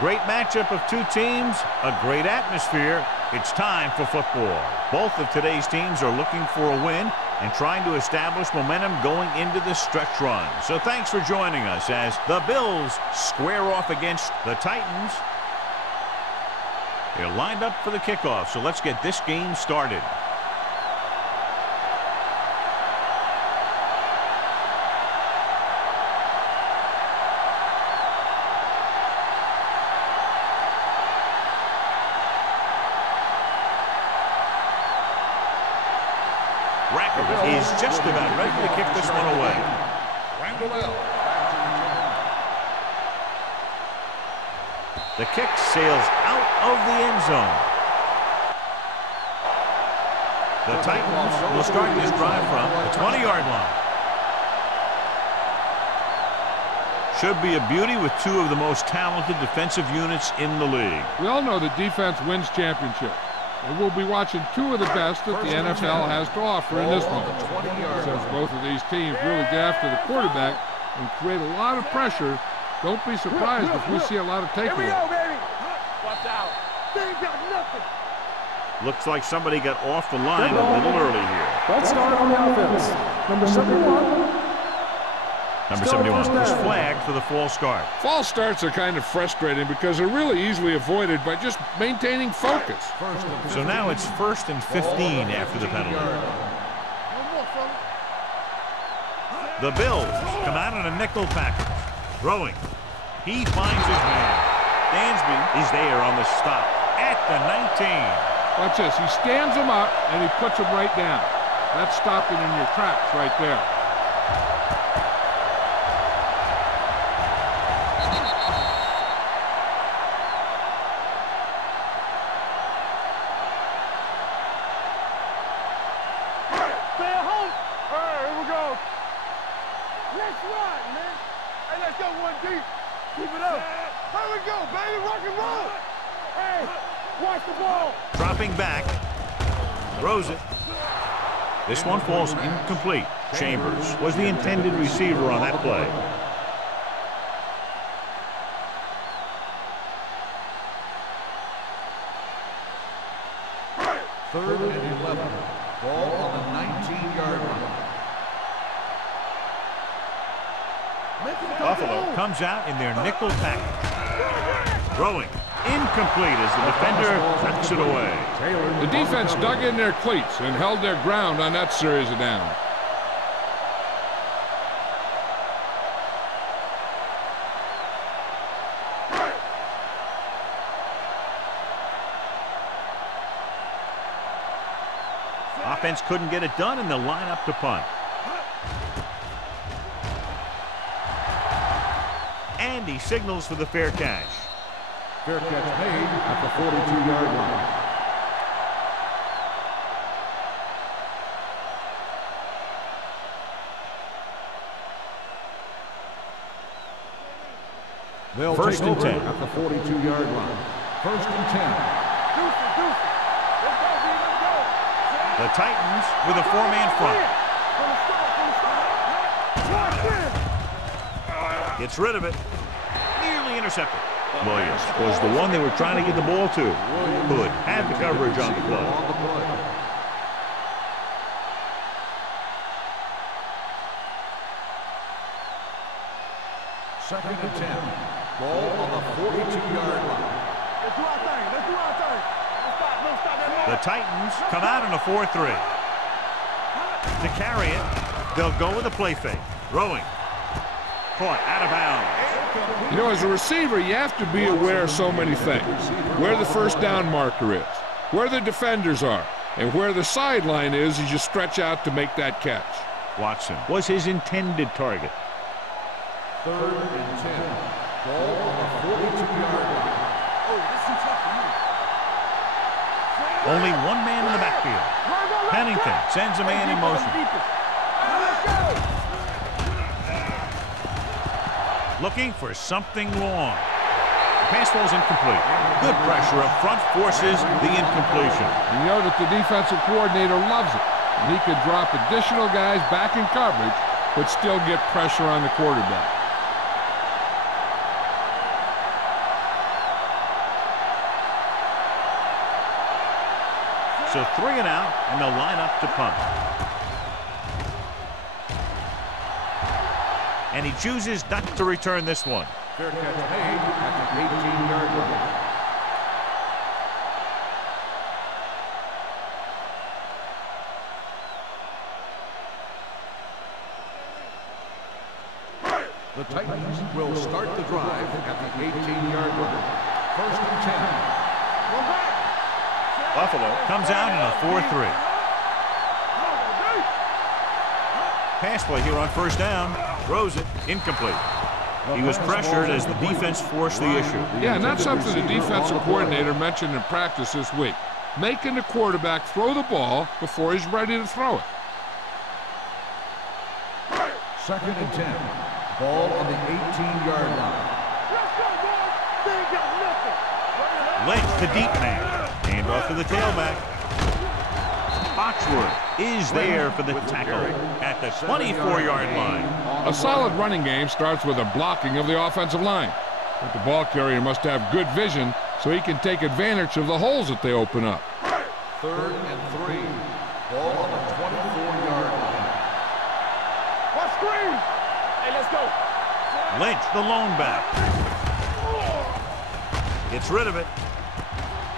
great matchup of two teams, a great atmosphere. It's time for football. Both of today's teams are looking for a win and trying to establish momentum going into the stretch run. So thanks for joining us as the Bills square off against the Titans. They're lined up for the kickoff, so let's get this game started. Is just about ready to kick this one away. The kick sails out of the end zone. The Titans will start this drive from the 20-yard line. Should be a beauty with two of the most talented defensive units in the league. We all know that defense wins championships. And we'll be watching two of the best that the NFL has to offer in this one. Since both of these teams really get after the quarterback and create a lot of pressure, don't be surprised if we see a lot of takeaways. Watch out. They ain't got nothing. Looks like somebody got off the line a little early here. Let's start on the offense. Number 71. Number 71 is flagged for the false start. False starts are kind of frustrating because they're really easily avoided by just maintaining focus. So now it's 1st and 15 after the penalty. The Bills come out in a nickel package. Throwing. He finds his man. Dansby is there on the stop at the 19. Watch this. He stands him up and he puts him right down. That's stopping in your tracks right there. Dropping back, throws it. This one falls incomplete. Chambers was the intended receiver on that play. Third and 11. Ball on the 19-yard line. Buffalo comes out in their nickel package. Throwing. Incomplete as the defender knocks it away. The defense dug in their cleats and held their ground on that series of downs. Offense couldn't get it done, and they'll line up to punt. And he signals for the fair catch. Fair catch made at the 42-yard line. They'll First and 10 at the 42-yard line. First and 10. The Titans with a four-man front. Gets rid of it. Nearly intercepted. Williams was the one they were trying to get the ball to. Hood had the coverage on the play. Second and 10. Ball on the 42-yard line. Let's do our thing. Let's do our thing. Don't stop that. The Titans come out in a 4-3. To carry it, they'll go with a play fake. Throwing. Caught out of bounds. You know, as a receiver, you have to be aware of so many things. Where the first down marker is, where the defenders are, and where the sideline is as you stretch out to make that catch. Watson was his intended target. Third and 10. Ball on the 42-yard line. Only one man in the backfield. Pennington sends a man in motion. Looking for something long. The pass falls incomplete. Good pressure up front forces the incompletion. You know that the defensive coordinator loves it. And he could drop additional guys back in coverage, but still get pressure on the quarterback. So 3 and out, and they'll line up to punt. And he chooses not to return this one. Fair catch made at the 18-yard line. The Titans will start the drive at the 18-yard line. 1st and 10. Buffalo comes out in a 4-3. Pass play here on 1st down. Throws it. Incomplete. He was pressured as the defense forced the issue. Yeah, and that's something the defensive coordinator mentioned in practice this week. Making the quarterback throw the ball before he's ready to throw it. 2nd and 10. Ball on the 18-yard line. Lynch, the deep man. Hand off to the tailback. Foxworth is there for the tackle at the 24-yard line. A solid running game starts with a blocking of the offensive line. But the ball carrier must have good vision so he can take advantage of the holes that they open up. 3rd and 3. Ball on the 24-yard line. What screen? Hey, let's go. Lynch, the lone back. Gets rid of it.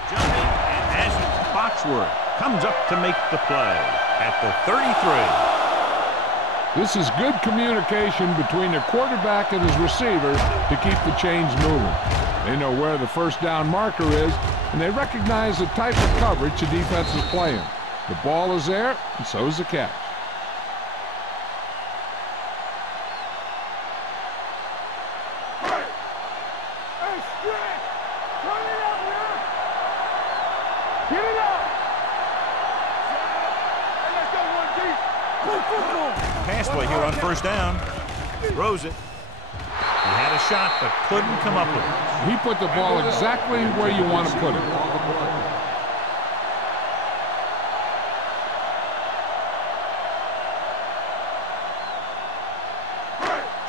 Jumping and has it. Foxworth comes up to make the play at the 33. This is good communication between the quarterback and his receivers to keep the chains moving. They know where the 1st down marker is, and they recognize the type of coverage the defense is playing. The ball is there, and so is the catch. Pass play here on 1st down. Throws it. He had a shot, but couldn't come up with it. He put the ball exactly where you want to put it.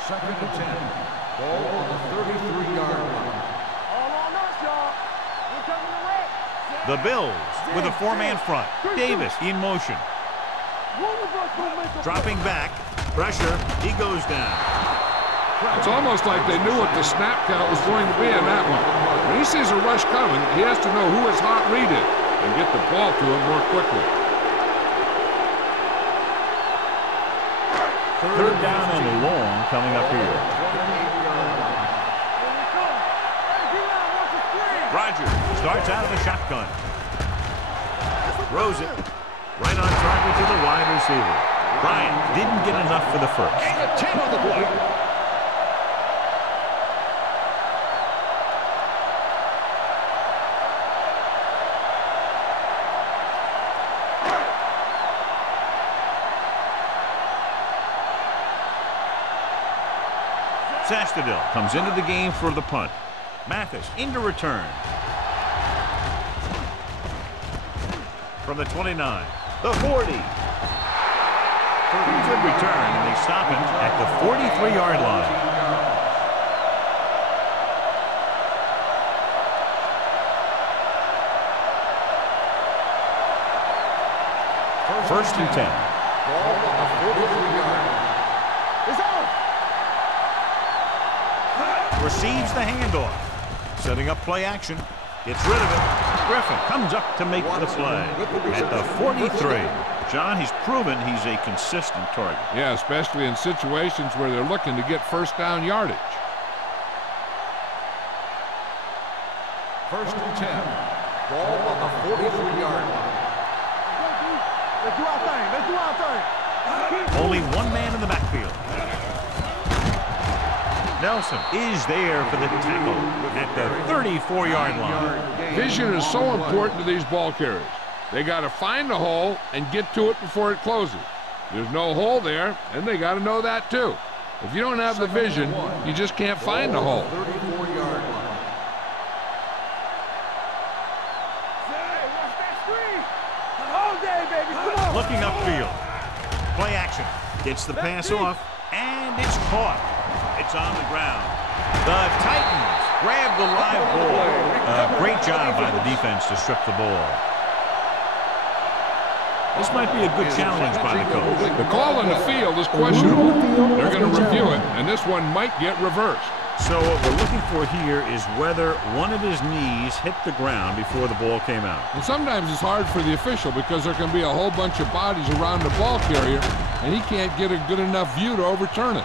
Second and 10. Ball on the 33-yard line. All on us, y'all. We're coming to wreck. The Bills with a 4-man front. Davis in motion. Dropping back. Pressure. He goes down. It's almost like they knew what the snap count was going to be in that one. When he sees a rush coming, he has to know who his hot read is and get the ball to him more quickly. 3rd down and long coming up here. Rodgers starts out of the shotgun. Throws it. Right on target to the wide receiver. Bryant didn't get enough for the first. And a 10 on the play. Sastadil comes into the game for the punt. Mathis into return. From the 29. The 40. Good return, and they stop him at the 43-yard line. First and 10. Ball on the 43-yard line. It's on. Receives the handoff. Setting up play action. Gets rid of it. Griffin comes up to make the play at the 43. John, he's proven he's a consistent target. Yeah, especially in situations where they're looking to get 1st down yardage. 1st and 10. Ball on the 43-yard line. Let's do our thing. Let's do our thing. Only one man in the backfield. Nelson is there for the tackle at the 34-yard line. Vision is so important to these ball carriers. They got to find the hole and get to it before it closes. There's no hole there, and they got to know that too. If you don't have the vision, you just can't find the hole. 34-yard line. All day, baby. Come on. Looking upfield. Play action. Gets the pass off, and it's caught. It's on the ground. The Titans grab the live ball. Great job by the defense to strip the ball. This might be a good challenge by the coach. The call on the field is questionable. They're going to review it, and this one might get reversed. So what we're looking for here is whether one of his knees hit the ground before the ball came out. And sometimes it's hard for the official because there can be a whole bunch of bodies around the ball carrier, and he can't get a good enough view to overturn it.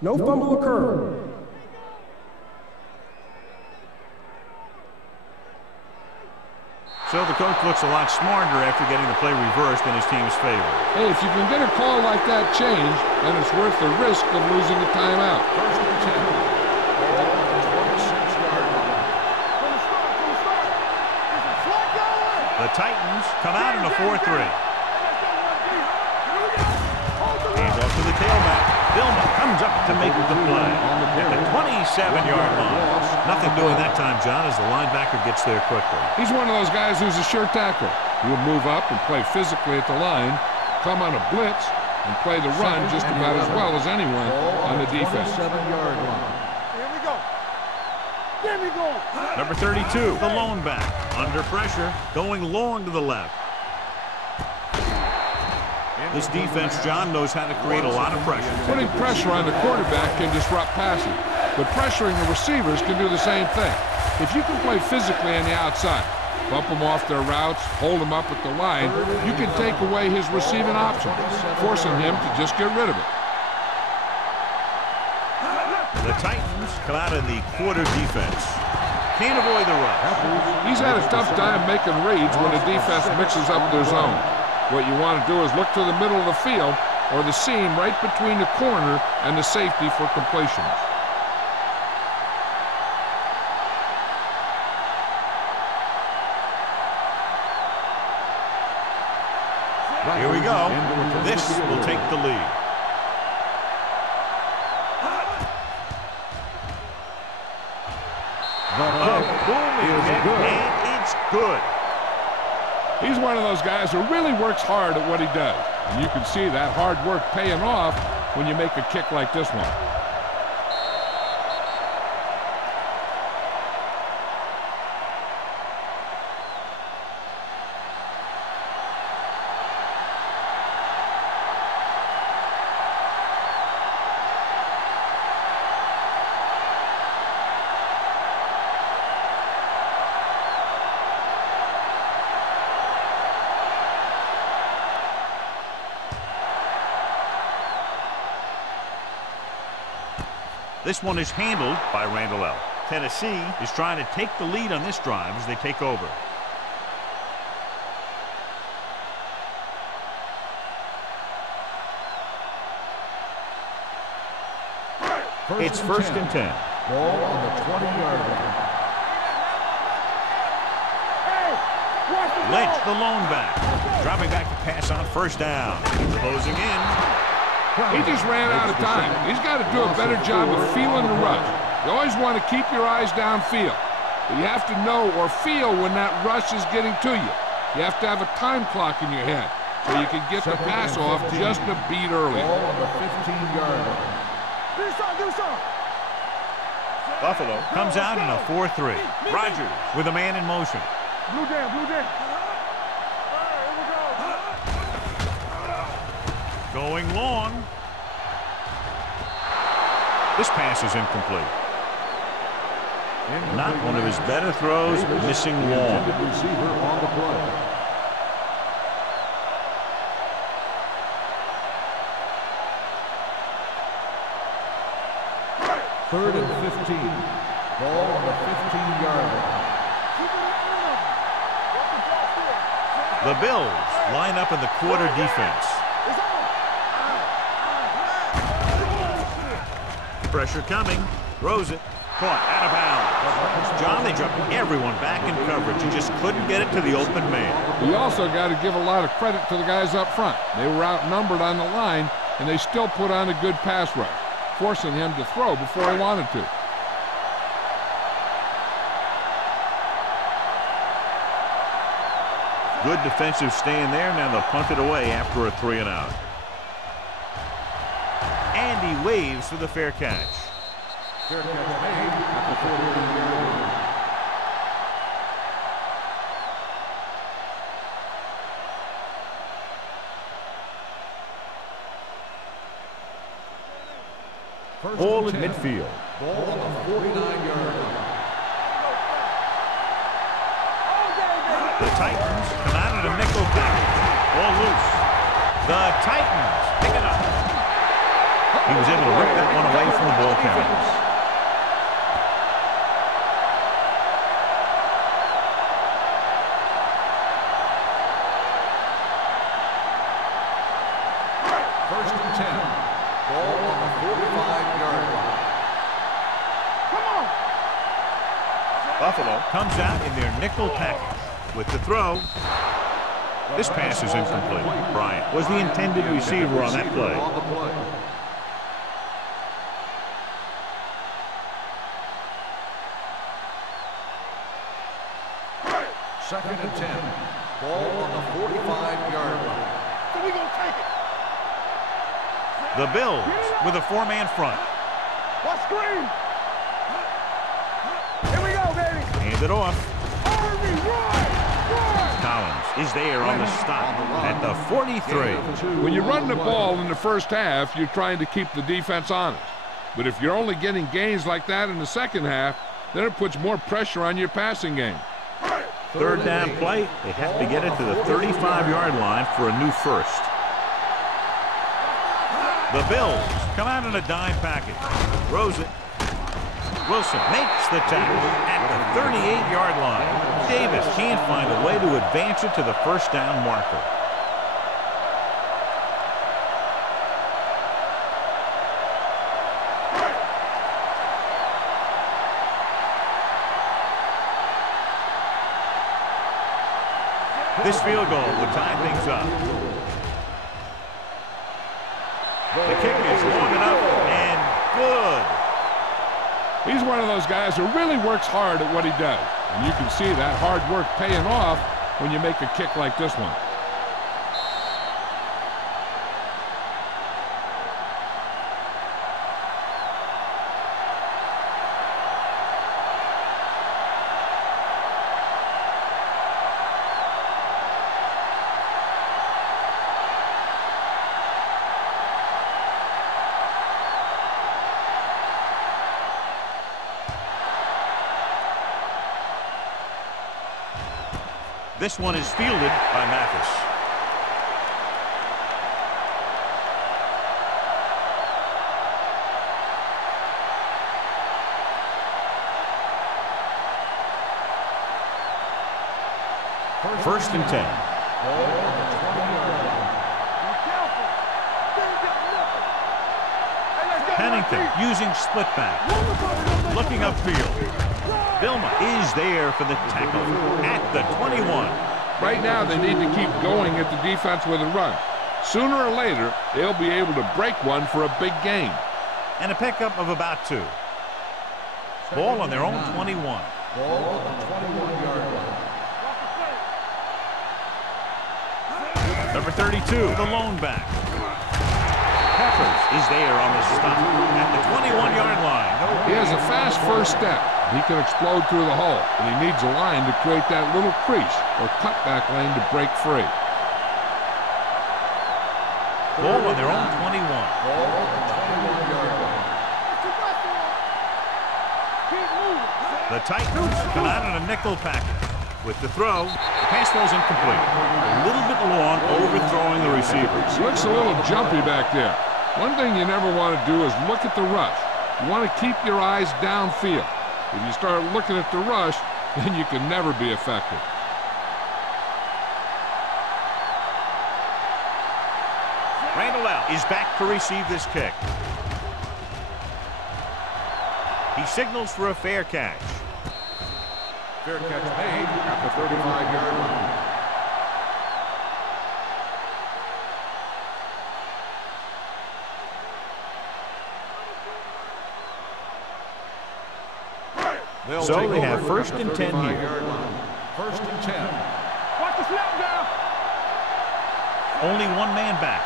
No fumble occurred. So the coach looks a lot smarter after getting the play reversed in his team's favor. Hey, if you can get a call like that changed, then it's worth the risk of losing a timeout. First and 10. Ball on the 26-yard line. The Titans come out in a 4-3. Hands off to the tailback. Vilma comes up to make the play at the 27-yard line. Nothing doing that time, John, as the linebacker gets there quickly. He's one of those guys who's a sure tackler. He'll move up and play physically at the line, come on a blitz, and play the run just about as well as anyone on the defense. 27-yard line. Here we go. There we go. Number 32, the lone back, under pressure, going long to the left. This defense, John, knows how to create a lot of pressure. Putting pressure on the quarterback can disrupt passing, but pressuring the receivers can do the same thing. If you can play physically on the outside, bump them off their routes, hold them up at the line, you can take away his receiving options, forcing him to just get rid of it. The Titans come out in the quarter defense. Can't avoid the rush. He's had a tough time making reads when the defense mixes up their zone. What you want to do is look to the middle of the field or the seam right between the corner and the safety for completions. Here we go. This will take the lead. And it's good. He's one of those guys who really works hard at what he does. And you can see that hard work paying off when you make a kick like this one. This one is handled by Randall L. Tennessee is trying to take the lead on this drive as they take over. It's first and 10. Ball on the 20-yard line. Lynch, the lone back, dropping back to pass on first down. Closing in. He just ran out of time. He's got to do a better job of feeling the rush. You always want to keep your eyes downfield, but you have to know or feel when that rush is getting to you. You have to have a time clock in your head so you can get the pass off just a beat early. Ball on the 15-yard line. Do some. Buffalo comes out in a 4-3. Rogers with a man in motion. Blue down, blue down. Going long. This pass is incomplete. Not one of his better throws, missing long. Receiver on the play. Third and 15. Ball on the 15-yard line. The Bills line up in the quarter defense. Pressure coming. Throws it. Caught out of bounds. John, they dropped everyone back in coverage. You just couldn't get it to the open man. We also got to give a lot of credit to the guys up front. They were outnumbered on the line, and they still put on a good pass rush, forcing him to throw before he wanted to. Good defensive stand there. Now they'll punt it away after a 3-and-out. And he waves for the fair catch. Fair catch made at the 41-yard line. Ball at midfield. Ball on the 49-yard line. The Titans come out of the nickel package. Ball loose. The Titans pick it up. He was able to rip that one away from the ball carriers. First and 10. Ball on the 45-yard line. Come on. Buffalo comes out in their nickel package with the throw. This pass is incomplete. Bryant was the intended receiver on that play. Second and 10. Ball on the 45-yard line. So we gonna take it. The Bills with a 4-man front. What screen? Here we go, baby. Hand it off. Army, run! Collins is there on the stop at the 43. When you run the ball in the first half, you're trying to keep the defense honest. But if you're only getting gains like that in the second half, then it puts more pressure on your passing game. Third down play. They have to get it to the 35-yard line for a new first. The Bills come out in a dime package. Throws it. Wilson makes the tackle at the 38-yard line. Davis can't find a way to advance it to the first down marker. This field goal would tie things up. The kick is long enough and good. He's one of those guys who really works hard at what he does. And you can see that hard work paying off when you make a kick like this one. This one is fielded by Mathis. First and 10. Pennington using split back. Looking upfield. Vilma is there for the tackle at the 21. Right now they need to keep going at the defense with a run. Sooner or later, they'll be able to break one for a big gain. And a pickup of about 2. Ball on their own 21. Ball on the 21-yard line. Number 32, the lone back. Peppers is there on the stop at the 21-yard line. He has a fast first step. He can explode through the hole, and he needs a line to create that little crease or cutback lane to break free. Ball on their own 21. Ball on the 21-yard line. The Titans come out in a nickel package. With the throw, the pass falls incomplete. A little bit long, overthrowing the receivers. Looks a little jumpy back there. One thing you never want to do is look at the rush. You want to keep your eyes downfield. If you start looking at the rush, then you can never be effective. Randall L. is back to receive this kick. He signals for a fair catch. Fair catch made at the 35-yard line. So they have first and 10 here. First and 10. Watch the snap down. Only one man back.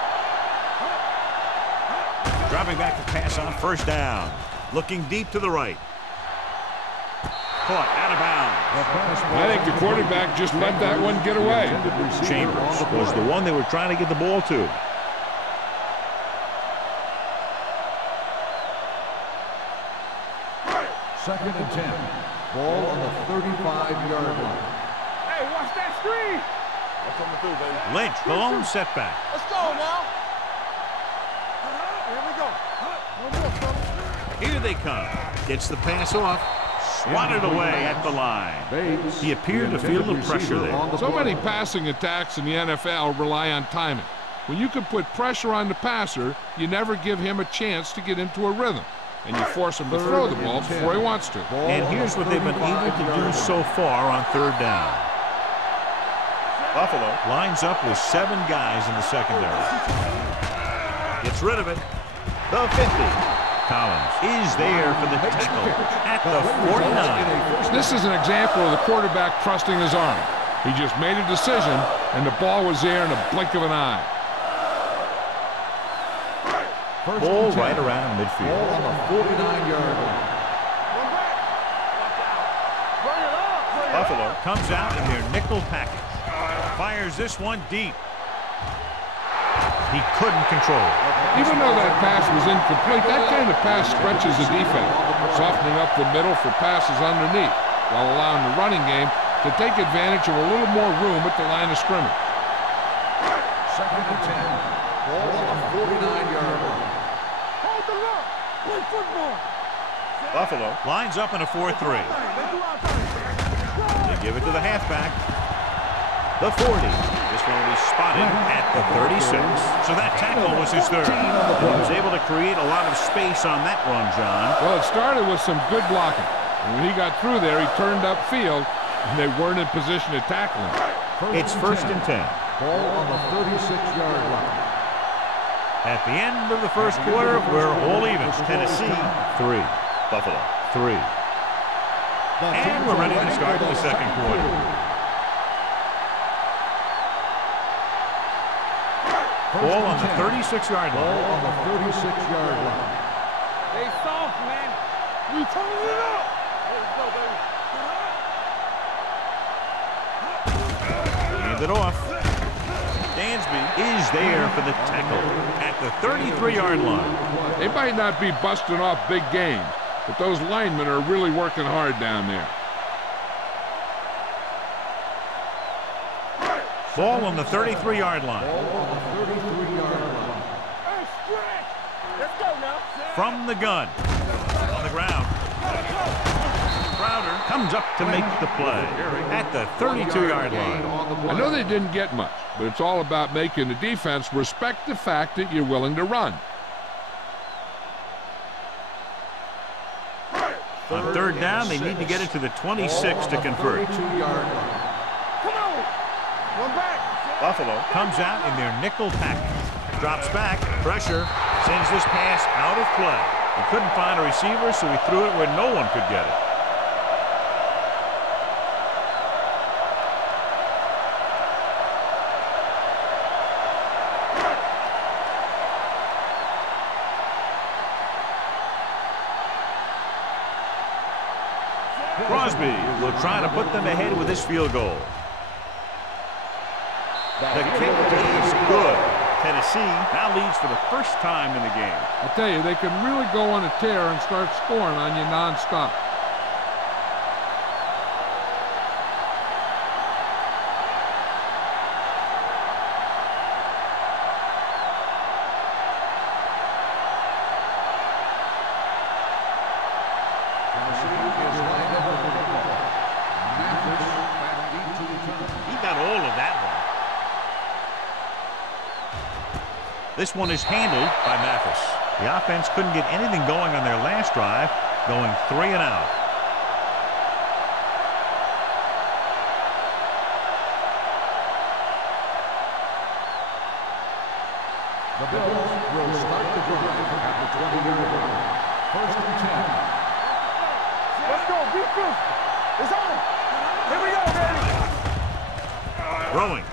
Dropping back to pass on first down. Looking deep to the right. Caught out of bounds. I think the quarterback just let that one get away. Chambers was the one they were trying to get the ball to. Second and 10. Ball on the 35-yard line. Hey, watch that screen. That's on the two, baby. Lynch, the lone setback. Let's go now. Here we go. No more, fellas. Here they come. Gets the pass off. Swatted away at the line. He appeared to feel the pressure there. So many passing attacks in the NFL rely on timing. When you can put pressure on the passer, you never give him a chance to get into a rhythm. And you force him to throw the ball before he wants to. And here's what they've been able to do so far on third down. Buffalo lines up with 7 guys in the secondary. Gets rid of it. The 50. Collins is there for the tackle at the 49. This is an example of the quarterback trusting his arm. He just made a decision, and the ball was there in a blink of an eye. Ball right around midfield. Ball on the 49-yard line. Buffalo comes out in their nickel package. Fires this one deep. He couldn't control it. Even though that pass was incomplete, that kind of pass stretches the defense, softening up the middle for passes underneath, while allowing the running game to take advantage of a little more room at the line of scrimmage. Second and 10. Ball on the 49-yard line. Hold the lock. Play football. Buffalo lines up in a 4-3. They give it to the halfback. The 40. This one will be spotted at the 36. So that tackle was his third. He was able to create a lot of space on that run, John. Well, it started with some good blocking. And when he got through there, he turned upfield, and they weren't in position to tackle him. It's first and 10. Ball on the 36-yard line. At the end of the first quarter, we're all even. Tennessee, 3. Buffalo, 3. And we're ready to start the second quarter. Ball on the 36-yard line. Ball on the 36-yard line. Stay soft, man. We turning it up. Let's go, baby. Hand it off. Dansby is there for the tackle at the 33-yard line. They might not be busting off big games, but those linemen are really working hard down there. Ball on the 33-yard line. Ball on the 33-yard line. Hey, stretch. Let's go now. From the gun. On the ground. Crowder comes up to make the play at the 32-yard line. I know they didn't get much, but it's all about making the defense respect the fact that you're willing to run. On third down, they need to get it to the 26 to convert. 32-yard line. Come on. One back. Buffalo comes out in their nickel package. Drops back. Pressure. Sends this pass out of play. He couldn't find a receiver, so he threw it where no one could get it. Crosby will try to put them ahead with this field goal. The kick is good. Tennessee now leads for the first time in the game. I tell you, they can really go on a tear and start scoring on you nonstop. This one is handled by Mathis. The offense couldn't get anything going on their last drive, going 3 and out. The Bills will start the drive at the 20-yard line. First and 10. Let's go. Be physical. It's on. Here we go, baby. Throwing.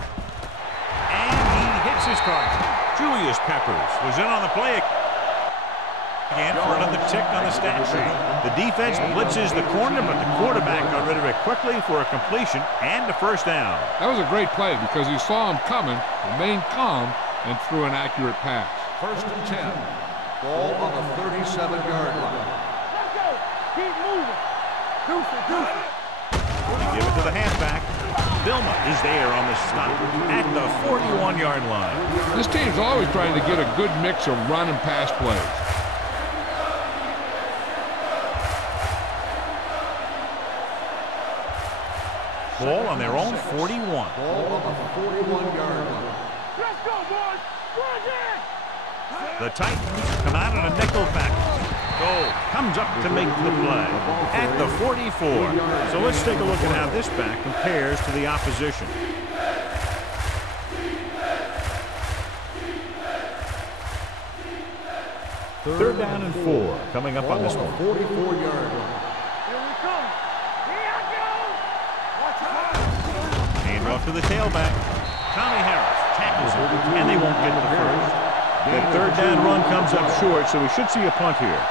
And he hits This is Carter. Julius Peppers was in on the play again for another tick on the stat sheet. The defense blitzes the corner, but the quarterback got rid of it quickly for a completion and a first down. That was a great play because he saw him coming, remained calm, and threw an accurate pass. First and 10. Ball on the 37-yard line. Let's go. Keep moving. Deuce it, deuce it. They give it to the halfback. Vilma is there on the stop at the 41-yard line. This team's always trying to get a good mix of run and pass plays. Ball on their own 41. Ball on the 41-yard line. Let's go, boys. We're again. The Titans come out on a nickel package. Goal comes up to make the play at the 44. So let's take a look at how this back compares to the opposition. Third down and 4 coming up on this one. 44-yard line. Here we come. Here I go. Watch out. Hand off to the tailback. Tommy Harris tackles him, and they won't get the first. The third down run comes up short, so we should see a punt here.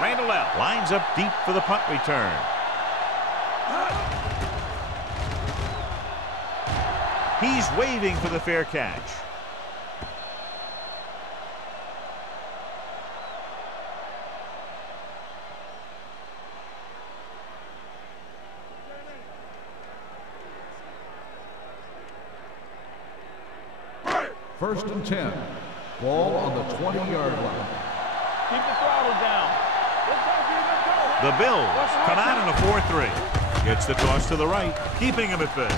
Randall lines up deep for the punt return. He's waving for the fair catch. First and 10. Ball on the 20-yard line. Keep the throttle down. Let's go, Steve. Let's go. The Bills come out in a 4-3. Gets the toss to the right, keeping him at bay.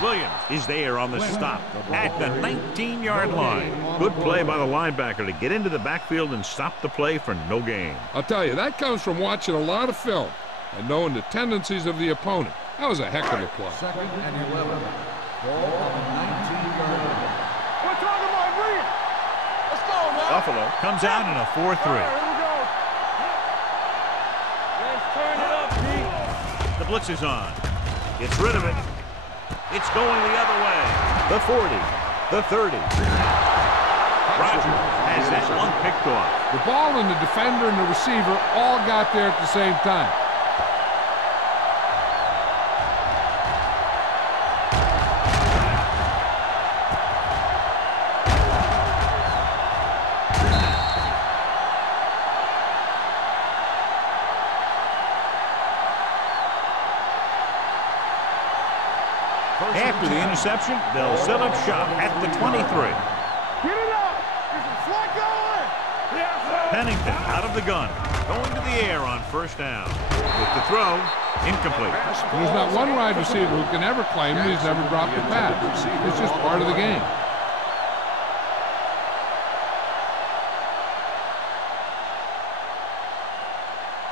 Williams is there on the stop at the 19-yard line. Good play by the linebacker to get into the backfield and stop the play for no gain. I'll tell you, that comes from watching a lot of film and knowing the tendencies of the opponent. That was a heck of a play. Second and 11. Ball on the 19-yard line. We're talking about Reed. Let's go, man. Buffalo comes out in a 4-3. Here we go. Let's turn it up, Pete. The blitz is on. Gets rid of it. It's going the other way. The 40. The 30. Rogers has that one picked off. The ball and the defender and the receiver all got there at the same time. After the interception, they'll set up shop at the 23. Get it up. There's a flag going. Yes, sir. Pennington out of the gun, going to the air on first down. With the throw, incomplete. There's not one wide receiver who can ever claim that he's never dropped a pass. It's just part of the game.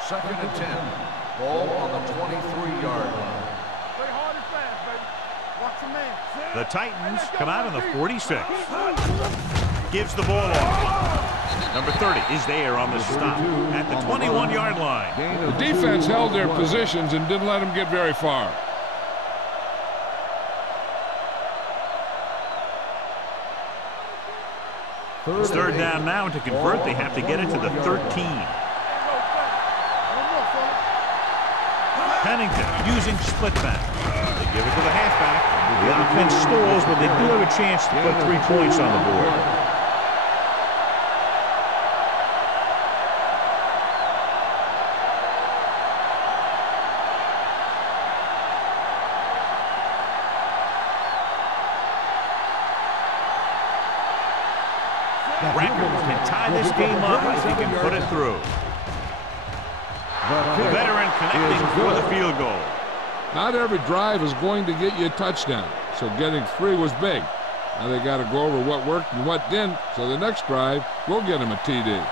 Second and 10. Ball on the 23-yard line. Play hard and fast, baby. Watch the man. The Titans come out in the 46. Gives the ball off. Number 30 is there on the stop at the 21-yard line. The defense held their positions and didn't let them get very far. It's third down now. To convert, they have to get it to the 13. Pennington using split back. They give it to the halfback. The offense stalls, but they do have a chance to put 3 points on the board. Rackers can tie this game up if he can put it through. The veteran connecting for the field goal. Not every drive is going to get you a touchdown, so getting 3 was big. Now they got to go over what worked and what didn't, so the next drive will get him a TD.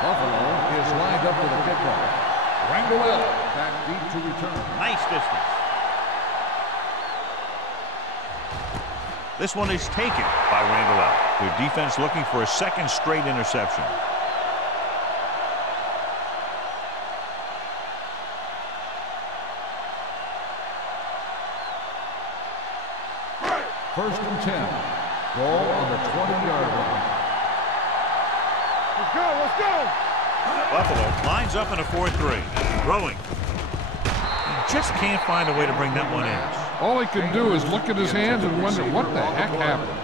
Buffalo is lined up for the kickoff. Randall back deep to return. Nice distance. This one is taken by Randall. Their defense looking for a second straight interception. First and 10. Ball on the 20-yard line. Let's go, let's go. Buffalo lines up in a 4-3. Throwing. He just can't find a way to bring that one in. All he can do is look at his hands and wonder what the heck happened.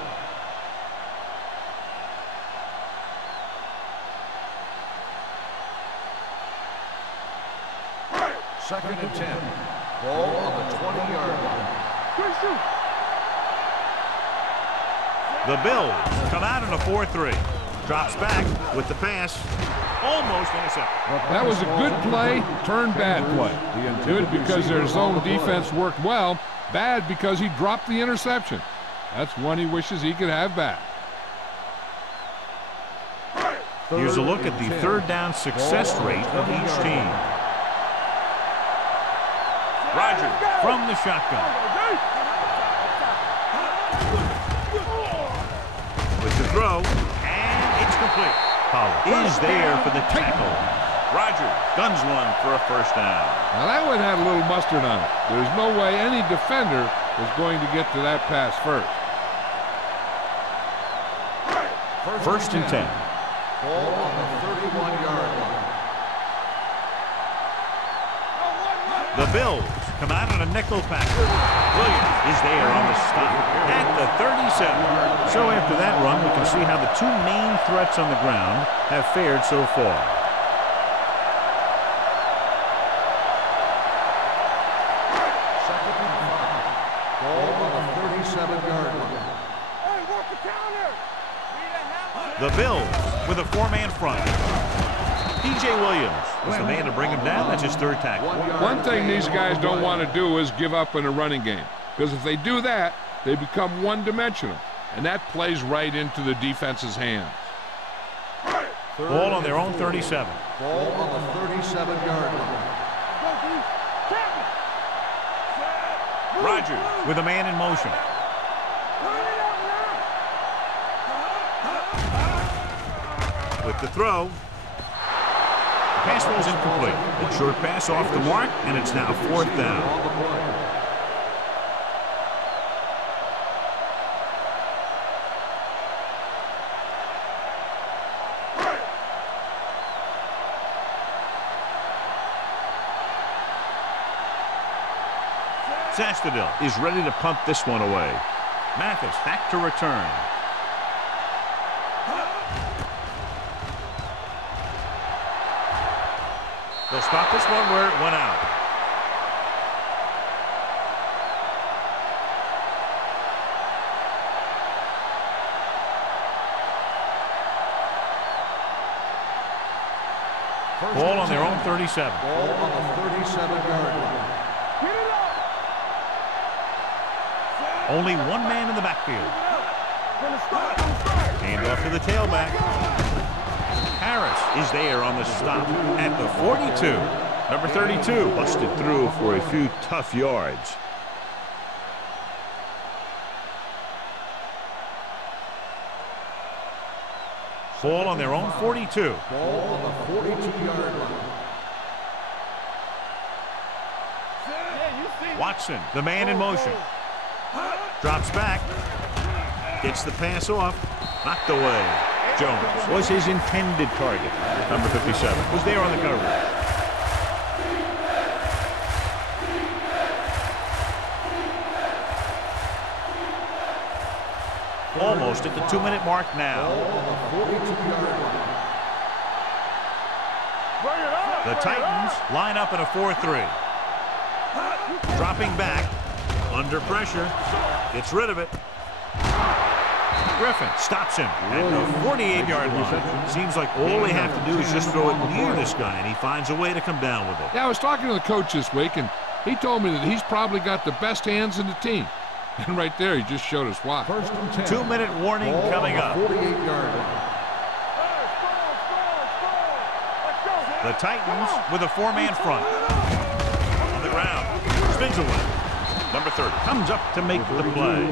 Second and 10. Ball on the 20-yard line. Good shoot. The Bills come out in a 4-3. Drops back with the pass. Almost intercepted. That was a good play, turned bad play. Good because their zone defense worked well. Bad because he dropped the interception. That's one he wishes he could have back. Here's a look at the third down success rate of each team. Rodgers from the shotgun. With the throw, and it's complete. Pollard is there for the tackle. Rodgers guns one for a first down. Now that one had a little mustard on it. There's no way any defender was going to get to that pass first. First and 10. Ball on the 31-yard line. The Bills come out on a nickel pack. Williams is there on the stop at the 37. So after that run, we can see how the two main threats on the ground have fared so far. Second and 5. Ball on the 37-yard line. Hey, work the counter. The Bills with a four-man front. P.J. Williams was the man to bring him down. That's his third tackle. One thing these guys don't want to do is give up in a running game. Because if they do that, they become one-dimensional. And that plays right into the defense's hands. Ball on their own 37. Ball on the 37-yard line. Rodgers with a man in motion. With the throw. Pass was incomplete. A short pass off the mark, and it's now fourth down. Sastadil is ready to punt this one away. Mathis back to return. They'll stop this one where it went out. Ball on their own 37. Ball on the 37-yard line. Only one man in the backfield. Hand off to the tailback. Harris is there on the stop at the 42. Number 32 busted through for a few tough yards. Ball on their own 42. Ball on the 42-yard line. Watson, the man in motion. Drops back. Gets the pass off. Knocked away. Jones was his intended target. Number 57 was there on the coverage. Almost at the 2-minute mark now. The Titans line up in a 4-3. Dropping back. Under pressure. Gets rid of it. Griffin stops him at the 48-yard line. Seems like all they have to do is just throw it near this guy, and he finds a way to come down with it. Yeah, I was talking to the coach this week, and he told me that he's probably got the best hands in the team. And right there, he just showed us why. 2-minute warning coming up. 48-yard line. The Titans with a 4-man front. On the ground. Spins away. Number 30 comes up to make the play.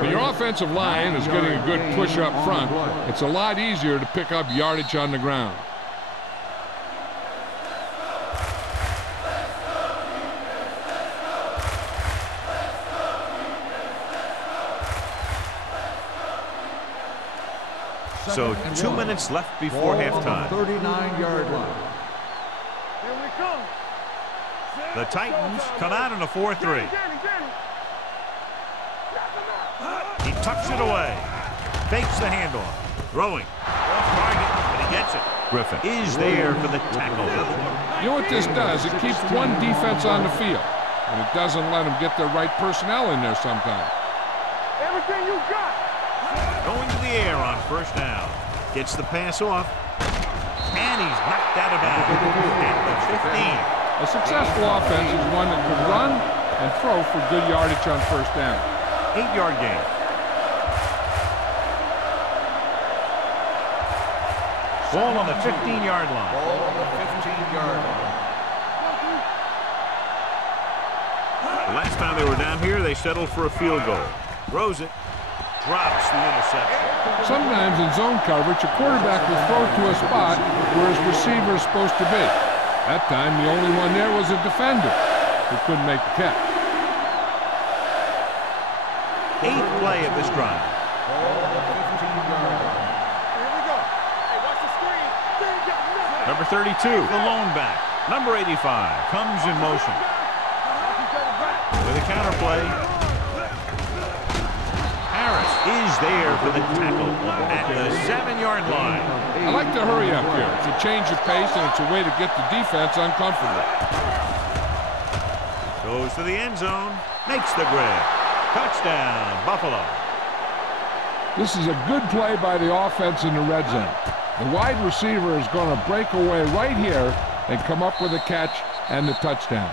When your offensive line is getting a good push up front, it's a lot easier to pick up yardage on the ground. So 2 minutes left before halftime. 39-yard line. Here we come. The Titans come out in a 4-3. He tucks it away. Fakes the handoff. Throwing. Off target, and he gets it. Griffin is there for the tackle. You know what this does? It keeps one defense on the field, and it doesn't let them get the right personnel in there sometimes. Everything you got. Going to the air on first down. Gets the pass off. And he's knocked out of bounds at the 15. A successful offense is one that can run and throw for good yardage on first down. 8-yard gain. Ball on the 15-yard line. Ball on the 15-yard line. The last time they were down here, they settled for a field goal. Throws it. Drops the interception. Sometimes in zone coverage, a quarterback will throw to a spot where his receiver is supposed to be. That time, the only one there was a defender who couldn't make the catch. 8th play of this drive. Ball on the 15-yard line. Here we go. Hey, watch the screen. They ain't got nothing. Number 32, the lone back. Number 85 comes in motion. With a counter play. Harris is there for the tackle at the 7-yard line. I like to hurry up here. It's a change of pace, and it's a way to get the defense uncomfortable. Goes to the end zone. Makes the grab. Touchdown, Buffalo. This is a good play by the offense in the red zone. The wide receiver is going to break away right here and come up with a catch and the touchdown.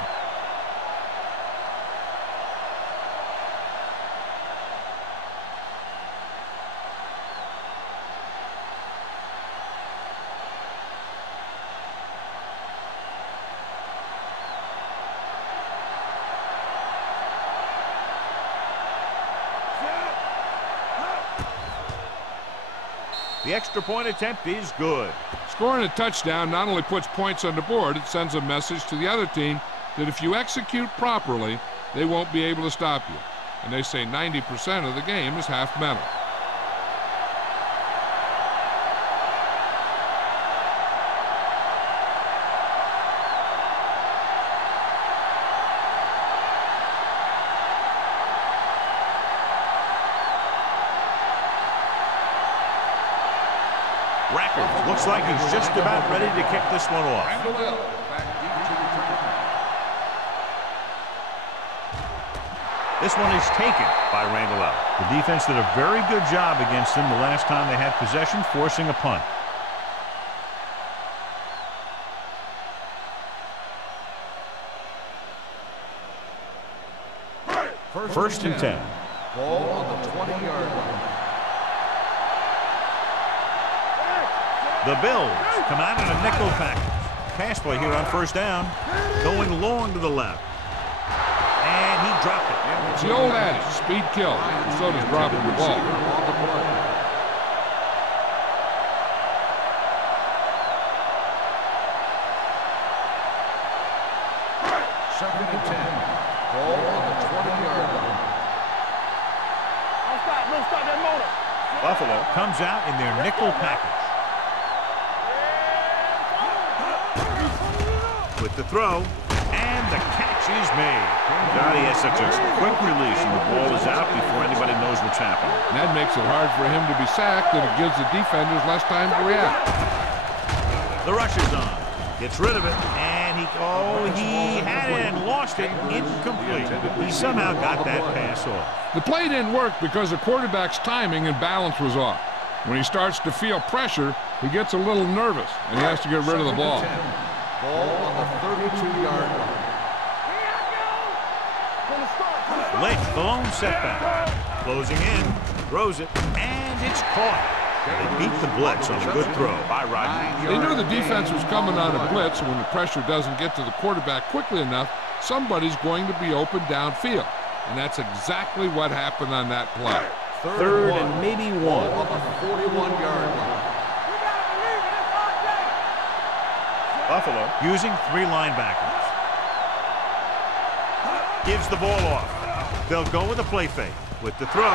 The extra point attempt is good. Scoring a touchdown not only puts points on the board, it sends a message to the other team that if you execute properly, they won't be able to stop you. And they say 90% of the game is half mental. Rackers looks like he's just about ready to kick this one off. This one is taken by Randall. The defense did a very good job against them the last time they had possession, forcing a punt. First and 10. Ball on the 20-yard line. The Bills come out in a nickel package. Pass play here on first down. Going long to the left. And he dropped it. It's the old adage, speed kills. So does dropping the ball. Second and 10. Ball on the 20-yard line. Don't stop that motor. Buffalo comes out in their nickel package. With the throw, and the catch is made. God, he has such a quick release, and the ball is out before anybody knows what's happening. And that makes it hard for him to be sacked, and it gives the defenders less time to react. The rush is on. Gets rid of it, and he had it and lost it. Incomplete. He somehow got that pass off. The play didn't work because the quarterback's timing and balance was off. When he starts to feel pressure, he gets a little nervous, and he has to get rid of the ball. Ball on the 32-yard line. Lynch, the lone setback. Closing in, throws it, and it's caught. They beat the blitz on a good throw by Rodgers. They knew the defense was coming on a blitz, and when the pressure doesn't get to the quarterback quickly enough, somebody's going to be open downfield. And that's exactly what happened on that play. Third and maybe one. Ball on the 41-yard line. Buffalo using 3 linebackers. Gives the ball off. They'll go with a play fake. With the throw,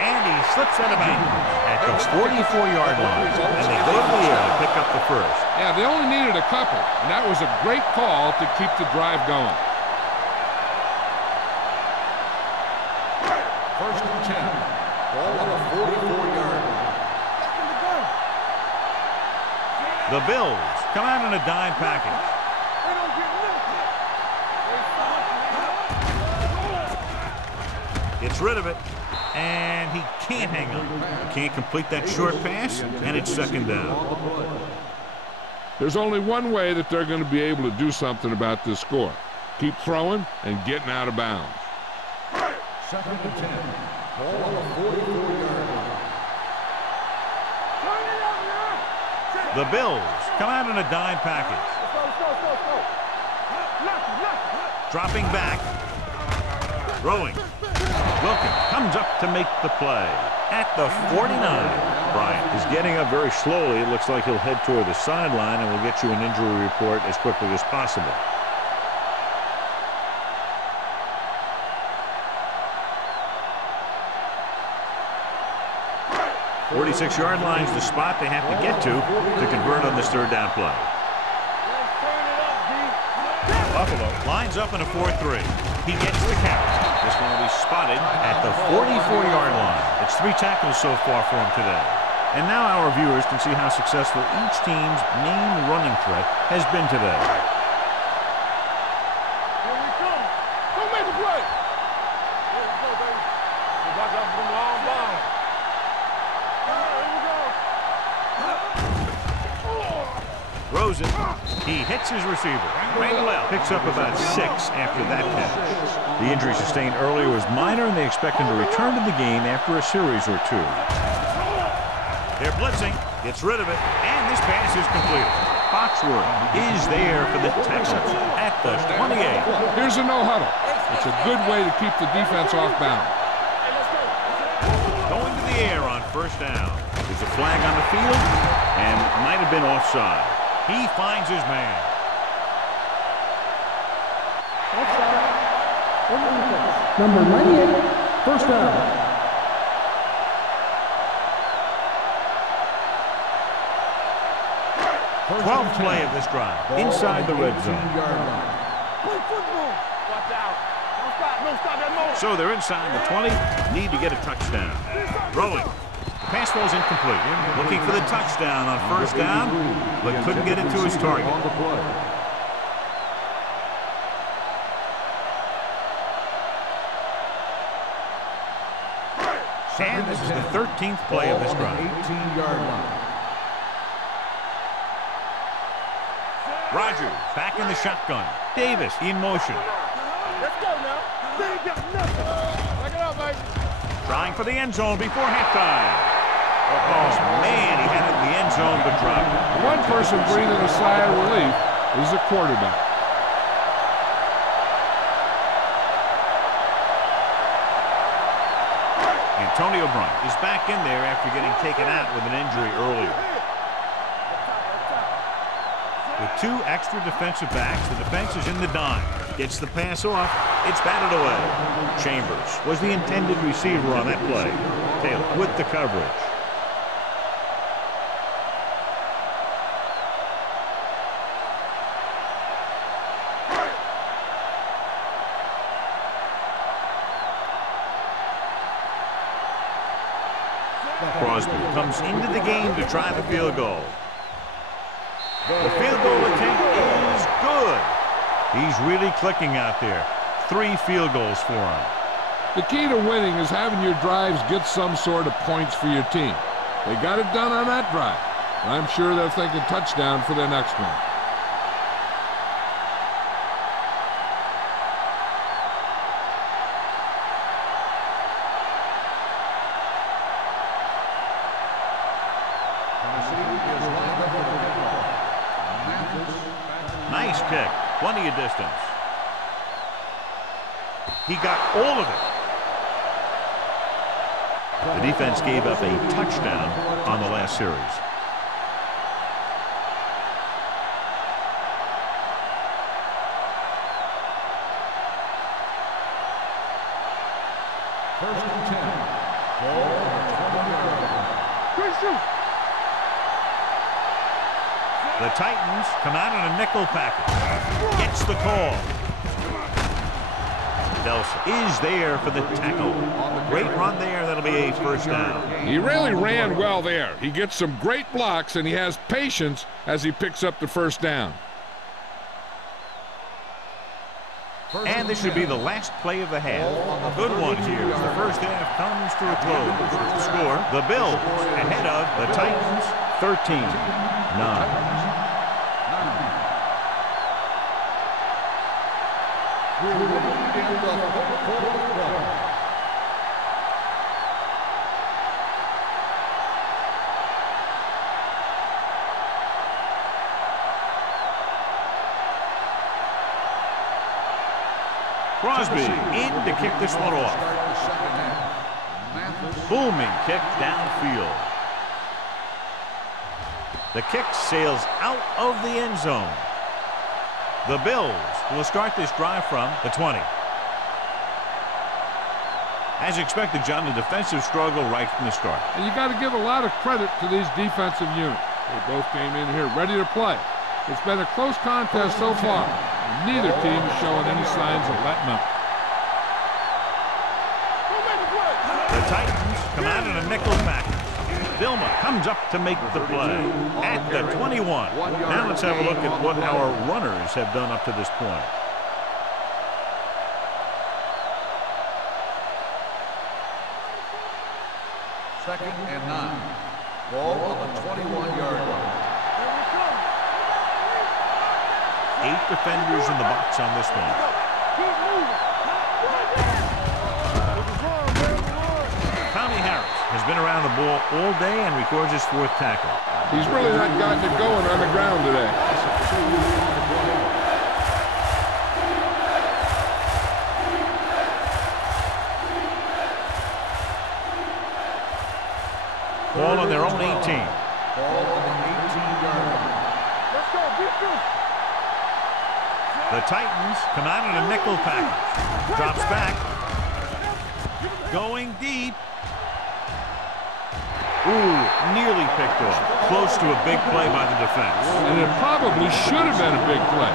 and he slips out of bounds at the 44-yard line. And they go to the air to pick up the first. Yeah, they only needed a couple, and that was a great call to keep the drive going. First and 10. Ball on the 44-yard line. The Bills come out in a dime package. Gets rid of it, and he can't hang on. Can't complete that short pass, and it's second down. There's only one way that they're going to be able to do something about this score. Keep throwing and getting out of bounds. Second and 10. Ball on the 44-yard line. The Bills come out in a dime package. Dropping back. Throwing. Wilkins comes up to make the play at the 49. Bryant is getting up very slowly. It looks like he'll head toward the sideline, and we'll get you an injury report as quickly as possible. "46-yard line's the spot they have to get to convert on this third down play. Buffalo lines up in a 4-3. He gets the catch. This one will be spotted at the 44-yard line. It's 3 tackles so far for him today. And now our viewers can see how successful each team's main running threat has been today. Here we come. Don't make a play. Here we go, baby. Watch out for them long balls. Throws it. He hits his receiver. Randall picks up about 6 after that catch. The injury sustained earlier was minor, and they expect him to return to the game after a series or 2. They're blitzing. Gets rid of it. And this pass is completed. Foxworth is there for the Texans at the 28. Here's a no-huddle. It's a good way to keep the defense off balance. Going to the air on first down. There's a flag on the field, and might have been offside. He finds his man. Number 98, first down. First 12th and 10. play of this drive. Ball Inside the on red zone. 18-yard line. Play football. Watch out. Don't stop. Don't stop that moment. So they're inside the 20. Need to get a touchdown. Throwing. The pass ball's incomplete. Looking for the touchdown on first down, but couldn't get it to his target. On the play. And this is the 13th play of this drive. 18-yard line. Rodgers back in the shotgun. Davis in motion. Let's go now. They ain't got nothing. Back it up, baby. Trying for the end zone before halftime. Oh, man, he had it in the end zone, but dropped it. One person breathing a sigh of relief is the quarterback. Antonio Brown is back in there after getting taken out with an injury earlier. With 2 extra defensive backs, the defense is in the dime. Gets the pass off. It's batted away. Chambers was the intended receiver on that play. Taylor with the coverage. Crosby comes into the game to try the field goal. The field goal attempt is good. He's really clicking out there. 3 field goals for him. The key to winning is having your drives get some sort of points for your team. They got it done on that drive. I'm sure they're thinking touchdown for their next one. is lined up with the kickoff. Nice kick. Plenty of distance. He got all of it. The defense gave up a touchdown on the last series. First and 10. Ball on the 20-yard line. The Titans come out in a nickel package. Gets the call. Nelson is there for the tackle. Great run there. That'll be a first down. He really ran well there. He gets some great blocks, and he has patience as he picks up the first down. And this should be the last play of the half. Good one here as the first half comes to a close. The score, the Bills ahead of the Titans, 13-9. We're ready to end the fourth quarter. Crosby in to kick this one off. Booming kick downfield. The kick sails out of the end zone. The Bills will start this drive from the 20. As expected, John, the defensive struggle right from the start. And you got to give a lot of credit to these defensive units. They both came in here ready to play. It's been a close contest so far. And neither team is showing any signs of letting up. The Titans come out in a nickel package. Vilma comes up to make the play at the 21. Now let's have a look at what our runners have done up to this point. Second and 9. Ball on the 21-yard line. 8 defenders in the box on this one. Tommy Harris has been around the ball all day and records his 4th tackle. He's really not gotten it going on the ground today. Ball on their own 18. Ball on the 18-yard line. Let's go, beat you. The Titans come out in a nickel package. Drops back. Going deep. Ooh, nearly picked off. Close to a big play by the defense. And it probably should have been a big play.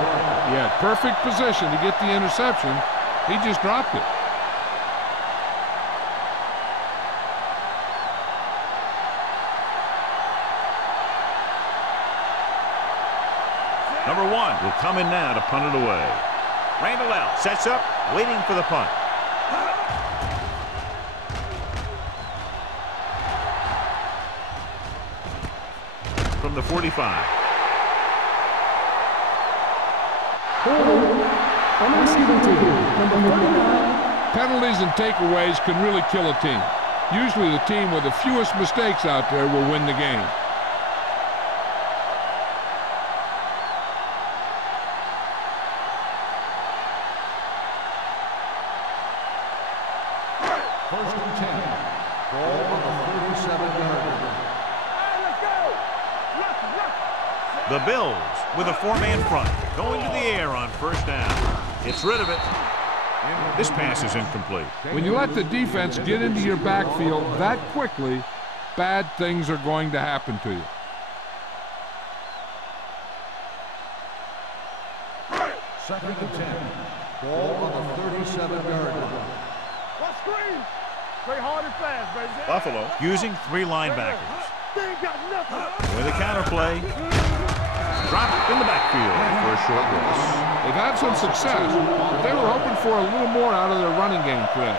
He had perfect position to get the interception. He just dropped it. Number 1 will come in now to punt it away. Randall L. sets up, waiting for the punt. From the 45. On the receiving team, number 49. Penalties and takeaways can really kill a team. Usually the team with the fewest mistakes out there will win the game. First and 10. Ball on the 37-yard line. The Bills with a 4-man front. Going to the air on first down. Gets rid of it. This pass is incomplete. When you let the defense get into your backfield that quickly, bad things are going to happen to you. Second and 10. Ball on the 37-yard line. One screen. Play hard and fast, baby. Buffalo using 3 linebackers. They ain't got nothing. With a counter play. Dropped in the backfield for a short loss. They've had some success, but they were hoping for a little more out of their running game today.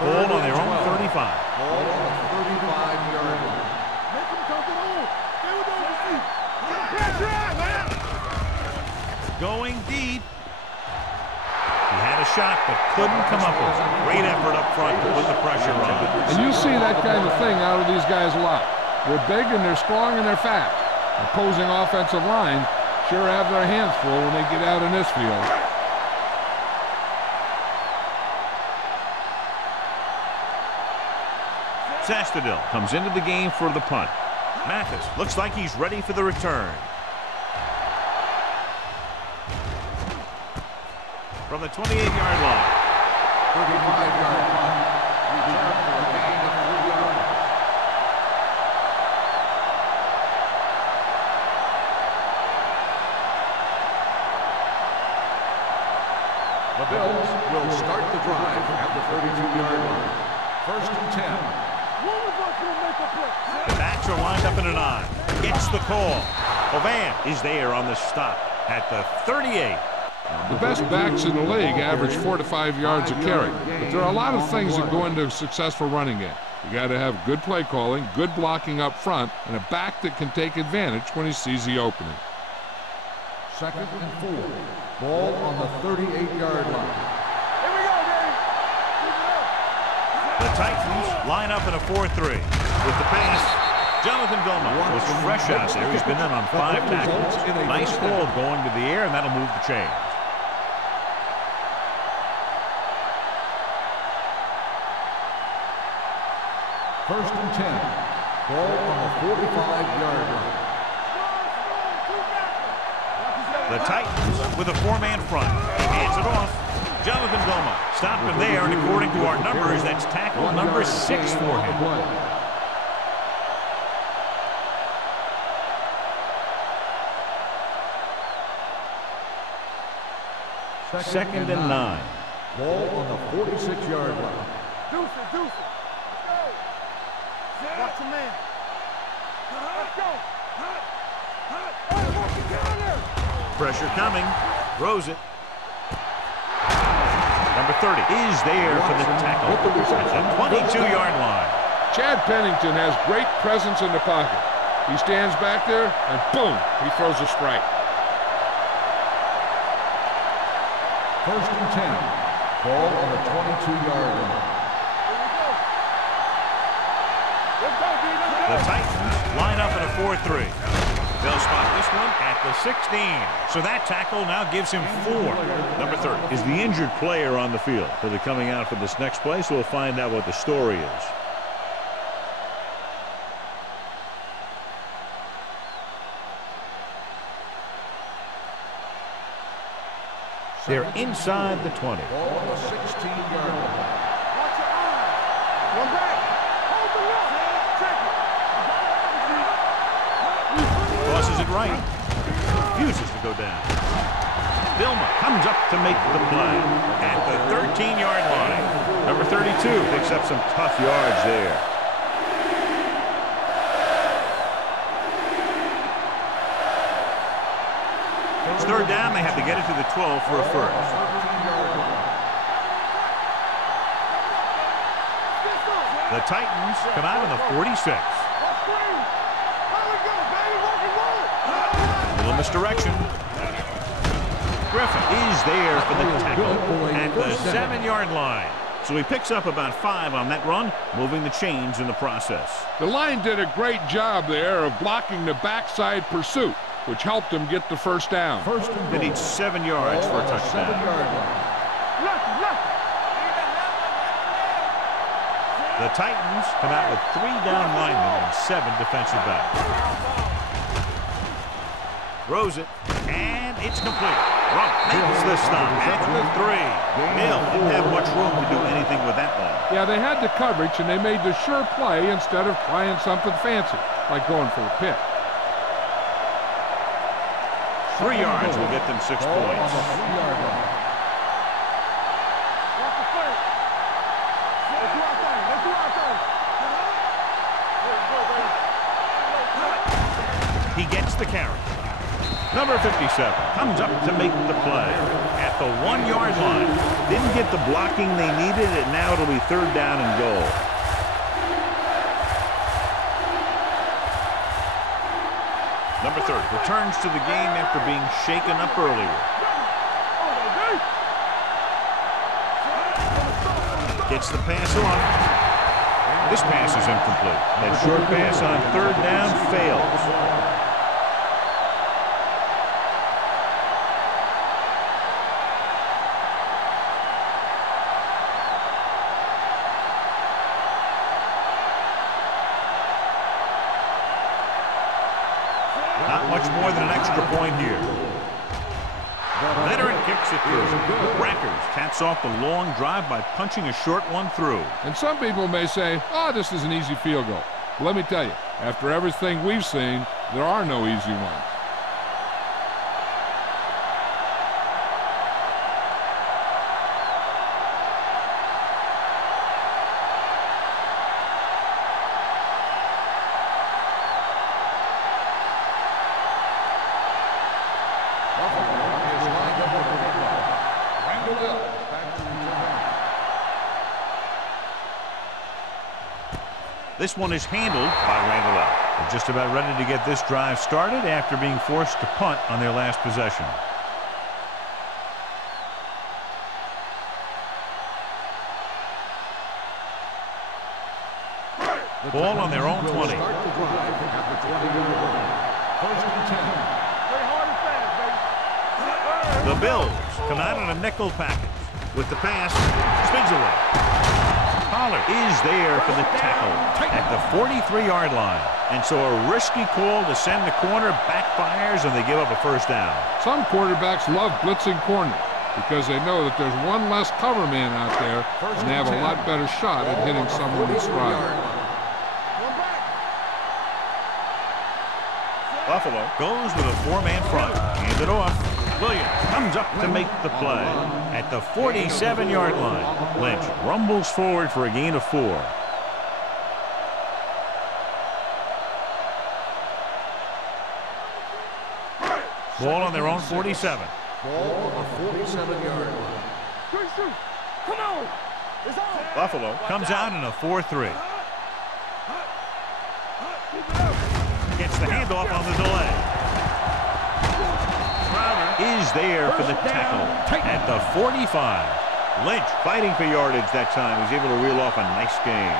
Ball on their own 35. Ball on the 35-yard line. Make them come to the hole. Stay with those feet. Pressure out, man. Going deep. He had a shot, but couldn't come up with it. Great effort up front to put the pressure on. And you see that kind of thing out of these guys a lot. They're big and they're strong and they're fast. Opposing offensive line sure have their hands full when they get out in this field. Sastadil comes into the game for the punt. Mathis looks like he's ready for the return. From the 28-yard line. 35-yard punt. Return for a gain of 3 yards. The Bills will start the drive at the 32-yard line. 1st and 10. The backs are lined up in a 9. Gets the call. Ovan is there on the stop at the 38. The best backs in the league average 4 to 5 yards a carry. But there are a lot of things that go into a successful running game. You got to have good play calling, good blocking up front, and a back that can take advantage when he sees the opening. 2nd and 4. Ball on the 38-yard line. Here we go, Dave. The Titans line up in a 4-3. With the pass, Jonathan Gilman was fresh out there. He's been in on 5 tackles. Nice hold going to the air, and that'll move the chains. First and 10. Ball on the 45-yard line. The Titans with a 4-man front. Hands it off. Jonathan Gilman stopped him there, and according to our numbers, that's tackle number 6 for him. Second and 9. Ball on the 46-yard line. Deuce it. Let's go. Watch the man. Let's go. Hey, walk it down there. Pressure coming. Throws it. Number 30 is there for the tackle at the 22-yard line. Chad Pennington has great presence in the pocket. He stands back there, and boom, he throws a strike. First and 10. Ball on the 22-yard line. The Titans line up in a 4-3. They'll spot this one at the 16. So that tackle now gives him 4. Number 30 is the injured player on the field. He'll be coming out for this next play, so we'll find out what the story is. They're inside the 20. Ball on the 16-yard line. Watch your eyes. One back. Hold the look. Check it. Tosses it right. Refuses to go down. Vilma comes up to make the play at the 13-yard line. Number 32 picks up some tough yards there. It's 3rd down. They have to get it to the 12 for a first. The Titans come out on the 46. Little misdirection. Griffin is there for the tackle at the 7-yard line. So he picks up about 5 on that run, moving the chains in the process. The line did a great job there of blocking the backside pursuit, which helped them get the first down. First and They need 7 yards for a touchdown. 7-yard line. The Titans come out with 3 down linemen and 7 defensive backs. Throws it, and it's complete. Rump makes the stop at the 3. Bill didn't have much room to do anything with that one. Yeah, they had the coverage, and they made the sure play instead of trying something fancy, like going for a pick. 3 yards will get them 6 Ball on points. the 3-yard line. He gets the carry. Number 57 comes up to make the play at the 1-yard line. Didn't get the blocking they needed, and now it'll be 3rd down and goal. Number 30 returns to the game after being shaken up earlier. Gets the pass off. This pass is incomplete. That short pass on 3rd down fails. Not much more than an extra point here. Veteran kicks it through. Rackers caps off the long drive by punching a short one through. And some people may say, oh, this is an easy field goal. But let me tell you, after everything we've seen, there are no easy ones. This one is handled by Randall. They're just about ready to get this drive started after being forced to punt on their last possession. Ball on their own 20. The Bills come out in a nickel package. With the pass, spins away. Pollard is there for the tackle at the 43-yard line. And so a risky call to send the corner backfires, and they give up a first down. Some quarterbacks love blitzing corners because they know that there's one less cover man out there, and they have a lot better shot at hitting someone in stride. Buffalo goes with a 4-man front. Hand it off. Williams comes up to make the play at the 47-yard line. Lynch rumbles forward for a gain of 4. Ball on their own 47. Ball on the 47-yard line. Come on. Buffalo comes out in a 4-3. Gets the handoff on the delay. Is there for the tackle at the 45. Lynch fighting for yardage that time. He's able to reel off a nice gain.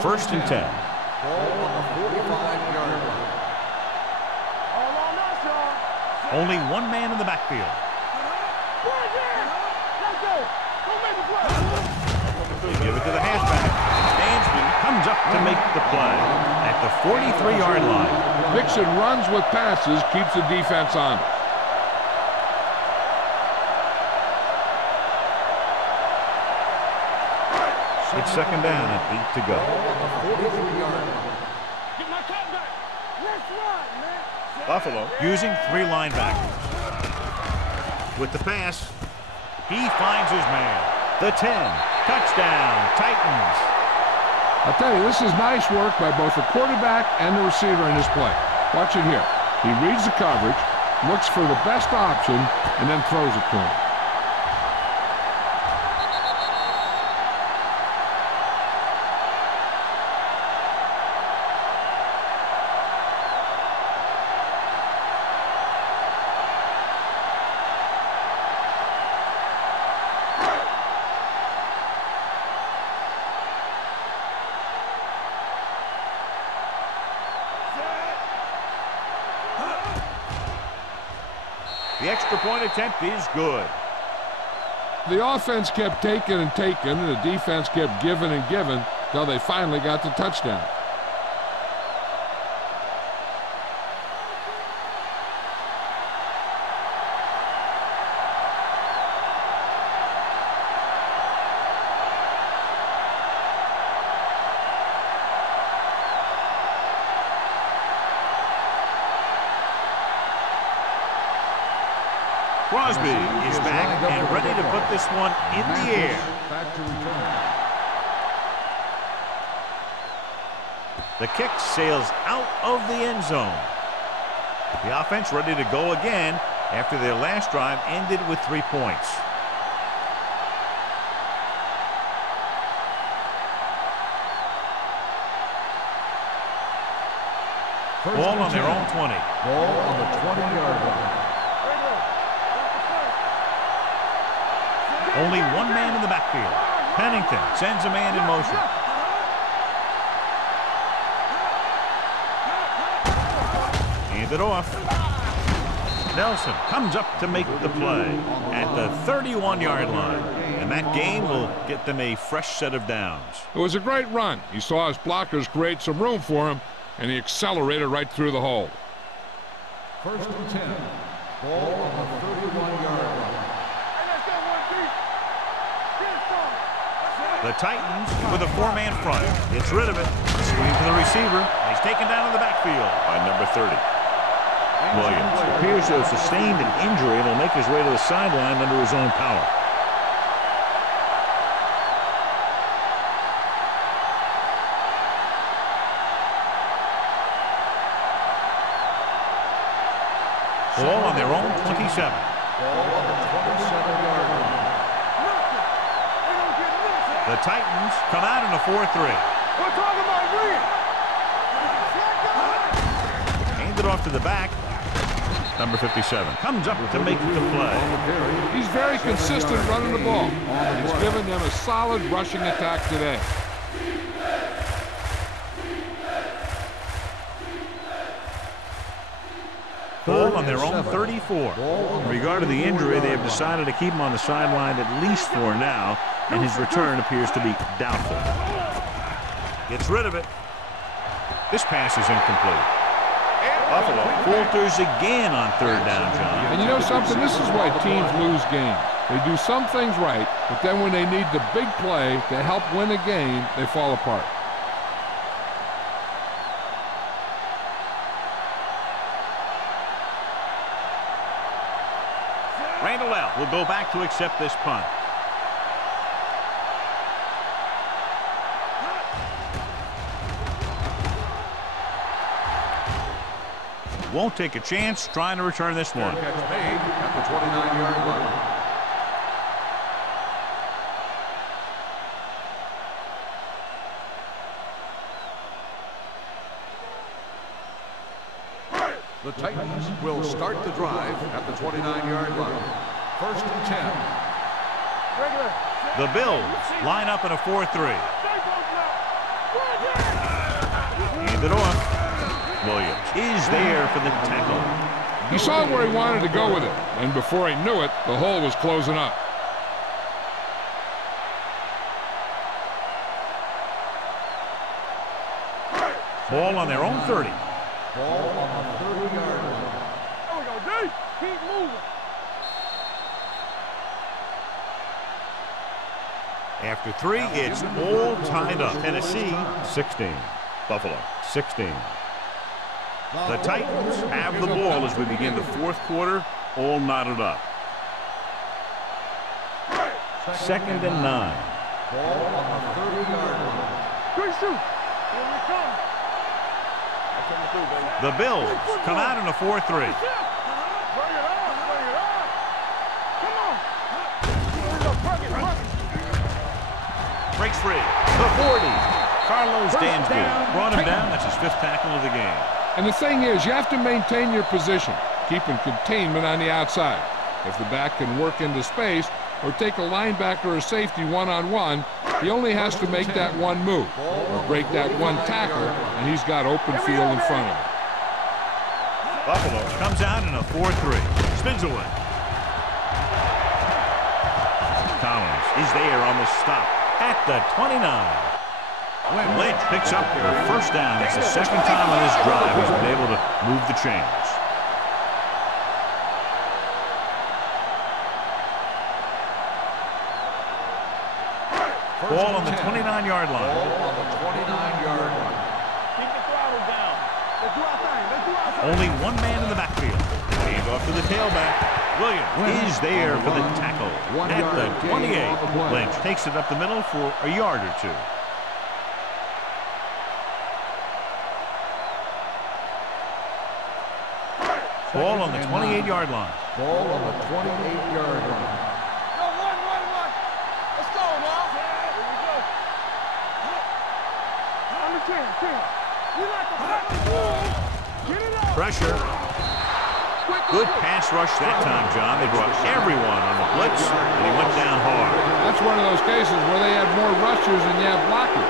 First and 10. Ball on the 45-yard line. Only one man in the backfield. They give it to the halfback. Dansby comes up to make the play at the 43-yard line. Mixon runs with passes, keeps the defense on. It's second down and 8 to go. Buffalo using 3 linebackers. With the pass, he finds his man. The 10. Touchdown, Titans. I'll tell you, this is nice work by both the quarterback and the receiver in this play. Watch it here. He reads the coverage, looks for the best option, and then throws it to him. The extra point attempt is good. The offense kept taking and taking, and the defense kept giving and giving until they finally got the touchdown. Crosby is back and ready to put this one in the air. Back to return. The kick sails out of the end zone. The offense ready to go again after their last drive ended with 3 points. Ball on their own 20. Ball on the 20-yard line. Only one man in the backfield. Pennington sends a man in motion. Hand it off. Nelson comes up to make the play at the 31-yard line. And that gain will get them a fresh set of downs. It was a great run. He saw his blockers create some room for him, and he accelerated right through the hole. First and 10. Ball on the 31-yard line. The Titans with a four-man front. Gets rid of it. Screen to the receiver. He's taken down in the backfield by number 30. Williams appears to have sustained an injury and will make his way to the sideline under his own power. Ball on their own 27. Ball on the 27-yard line. The Titans come out in a 4-3. We're talking about green. Hand it off to the back. Number 57 comes up to make the play. He's very consistent running the ball. He's given them a solid rushing attack today. Ball on their own 34. In regard to the injury, they have decided to keep him on the sideline at least for now, and his return appears to be doubtful. Gets rid of it. This pass is incomplete. Buffalo falters again on third down, John. And you know something? This is why teams lose games. They do some things right, but then when they need the big play to help win a game, they fall apart. Randall L. will go back to accept this punt. Won't take a chance trying to return this one. Catch made at the 29-yard line. The Titans will start the drive at the 29-yard line. First and 10. The Bills line up in a 4-3. Hand it off. Williams is there for the tackle. He saw where he wanted to go with it, and before he knew it, the hole was closing up. Ball on their own 30. Ball on the 30-yard line. There we go, D. Keep moving. After 3, it's all tied up. Tennessee 16. Buffalo 16. The Titans have the ball as we begin the fourth quarter, all knotted up. Second and 9. Ball on the 30-yard line. Good shoot. Here we come. The Bills come out in a 4-3. Bring it on. Bring it on. Come on. Here we go. Bring it. Breaks free. The 40. Carlos Dansby brought him down. That's his 5th tackle of the game. And the thing is, you have to maintain your position, keeping containment on the outside. If the back can work into space or take a linebacker or safety one-on-one, he only has to make that one move or break that one tackle, and he's got open field in front of him. Buffalo comes out in a 4-3. Spins away. Collins is there on the stop at the 29. Lynch picks up the first down. It's the second time on this drive he's been able to move the chains. Ball on the 29-yard line. Ball on the 29-yard line. Keep the throttle down. Let's do our thing. Let's do our thing. Only one man in the backfield. Hand off to the tailback. Williams is there for the tackle at the 28. Lynch takes it up the middle for a yard or two. Ball on the 28-yard line. Ball on the 28-yard line. Go, run. Let's go now. Here we go. I'm the 10. We like the black. Get it up. Pressure. Quick Good pass rush that time, John. They brought everyone on the blitz, and he went down hard. That's one of those cases where they had more rushers than you have blockers.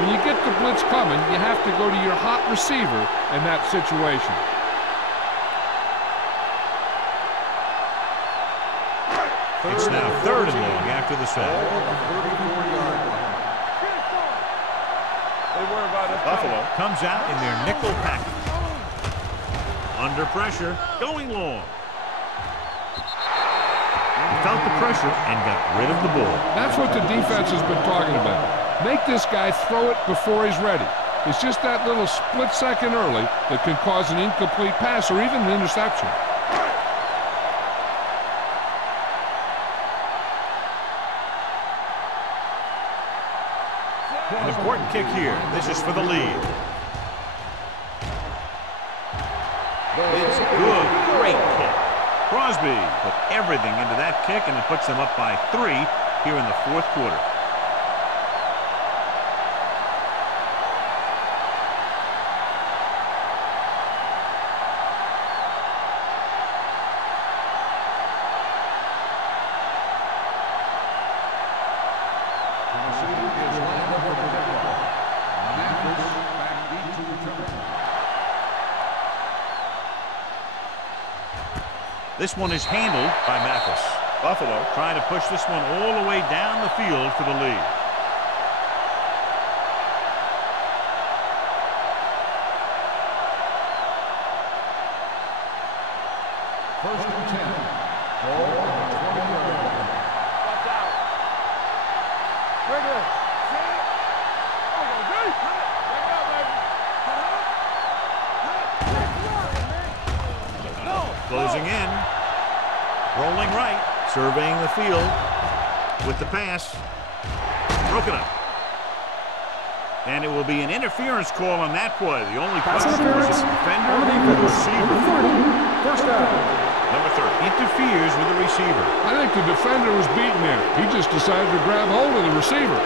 When you get the blitz coming, you have to go to your hot receiver in that situation. It's now 3rd and long after the sack. Buffalo comes out in their nickel package. Under pressure, going long. He felt the pressure and got rid of the ball. That's what the defense has been talking about. Make this guy throw it before he's ready. It's just that little split second early that can cause an incomplete pass or even an interception. An important kick here. This is for the lead. It's good. Great kick. Crosby put everything into that kick, and it puts them up by 3 here in the 4th quarter. This one is handled by Mathis. Buffalo trying to push this one all the way down the field for the lead. First and 10. Ball on the 20-yard line. Watch out. Bring it. Closing in. Rolling right. Surveying the field with the pass. Broken up. And it will be an interference call on that play. The only question was a defender or the receiver. First down. Number 30 interferes with the receiver. I think the defender was beaten there. He just decided to grab hold of the receiver.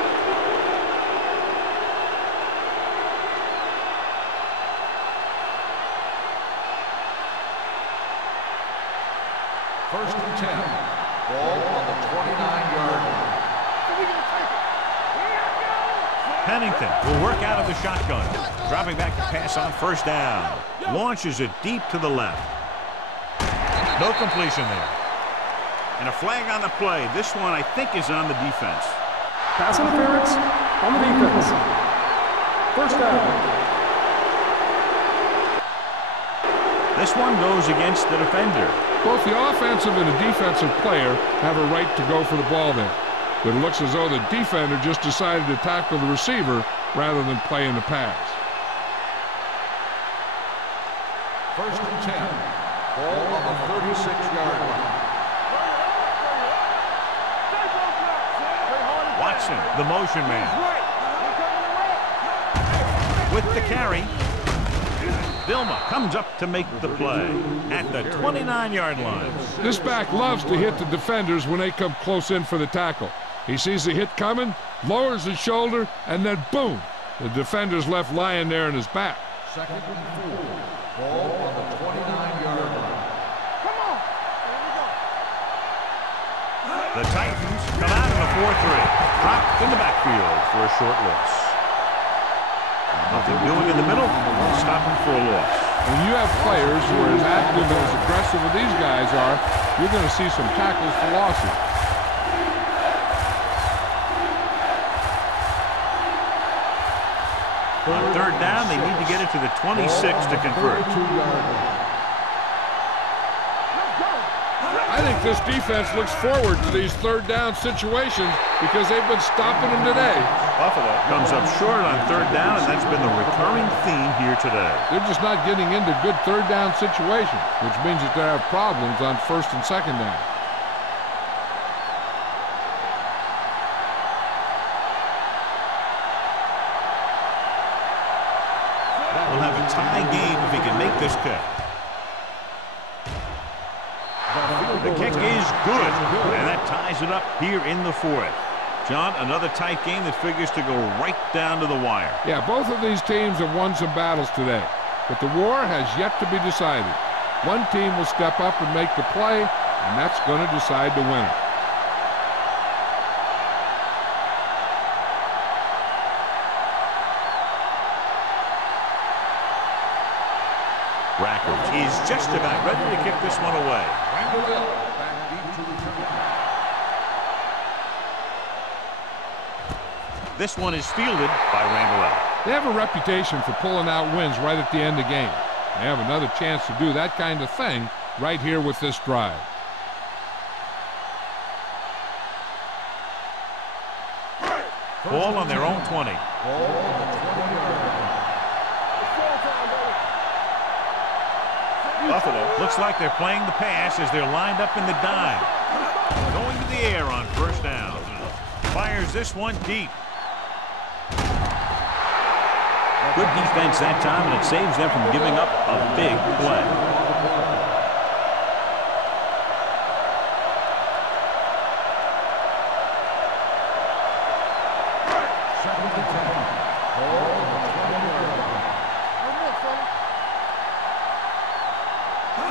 First and 10. Ball on the 29-yard line. Pennington will work out of the shotgun. Dropping back to pass on first down. Launches it deep to the left. No completion there. And a flag on the play. This one, I think, is on the defense. Pass interference on the defense. First down. This one goes against the defender. Both the offensive and the defensive player have a right to go for the ball there. But it looks as though the defender just decided to tackle the receiver rather than play in the pass. First and 10. Ball on the 36-yard line. Watson, the motion man. With the carry. Vilma comes up to make the play at the 29-yard line. This back loves to hit the defenders when they come close in for the tackle. He sees the hit coming, lowers his shoulder, and then boom, the defender's left lying there in his back. Second and 4. Ball on the 29-yard line. Come on. Here we go. The Titans come out in a 4-3. Dropped in the backfield for a short loss. Nothing doing in the middle, stopping for a loss. When you have players who are as active and as aggressive as these guys are, you're going to see some tackles for losses. On third down, they need to get it to the 26 to convert. I think this defense looks forward to these third down situations because they've been stopping them today. Buffalo comes up short on third down, and that's been the recurring theme here today. They're just not getting into good third down situations, which means that they have problems on first and second down. We'll have a tie game if he can make this kick. The kick is good, and that ties it up here in the 4th. John, another tight game that figures to go right down to the wire. Yeah, both of these teams have won some battles today, but the war has yet to be decided. One team will step up and make the play, and that's going to decide the winner. Rackers is just about ready to kick this one away. This one is fielded by Randall. They have a reputation for pulling out wins right at the end of the game. They have another chance to do that kind of thing right here with this drive. Ball on their own 20. Buffalo looks like they're playing the pass as they're lined up in the dime. Going to the air on first down. Fires this one deep. Good defense that time, and it saves them from giving up a big play.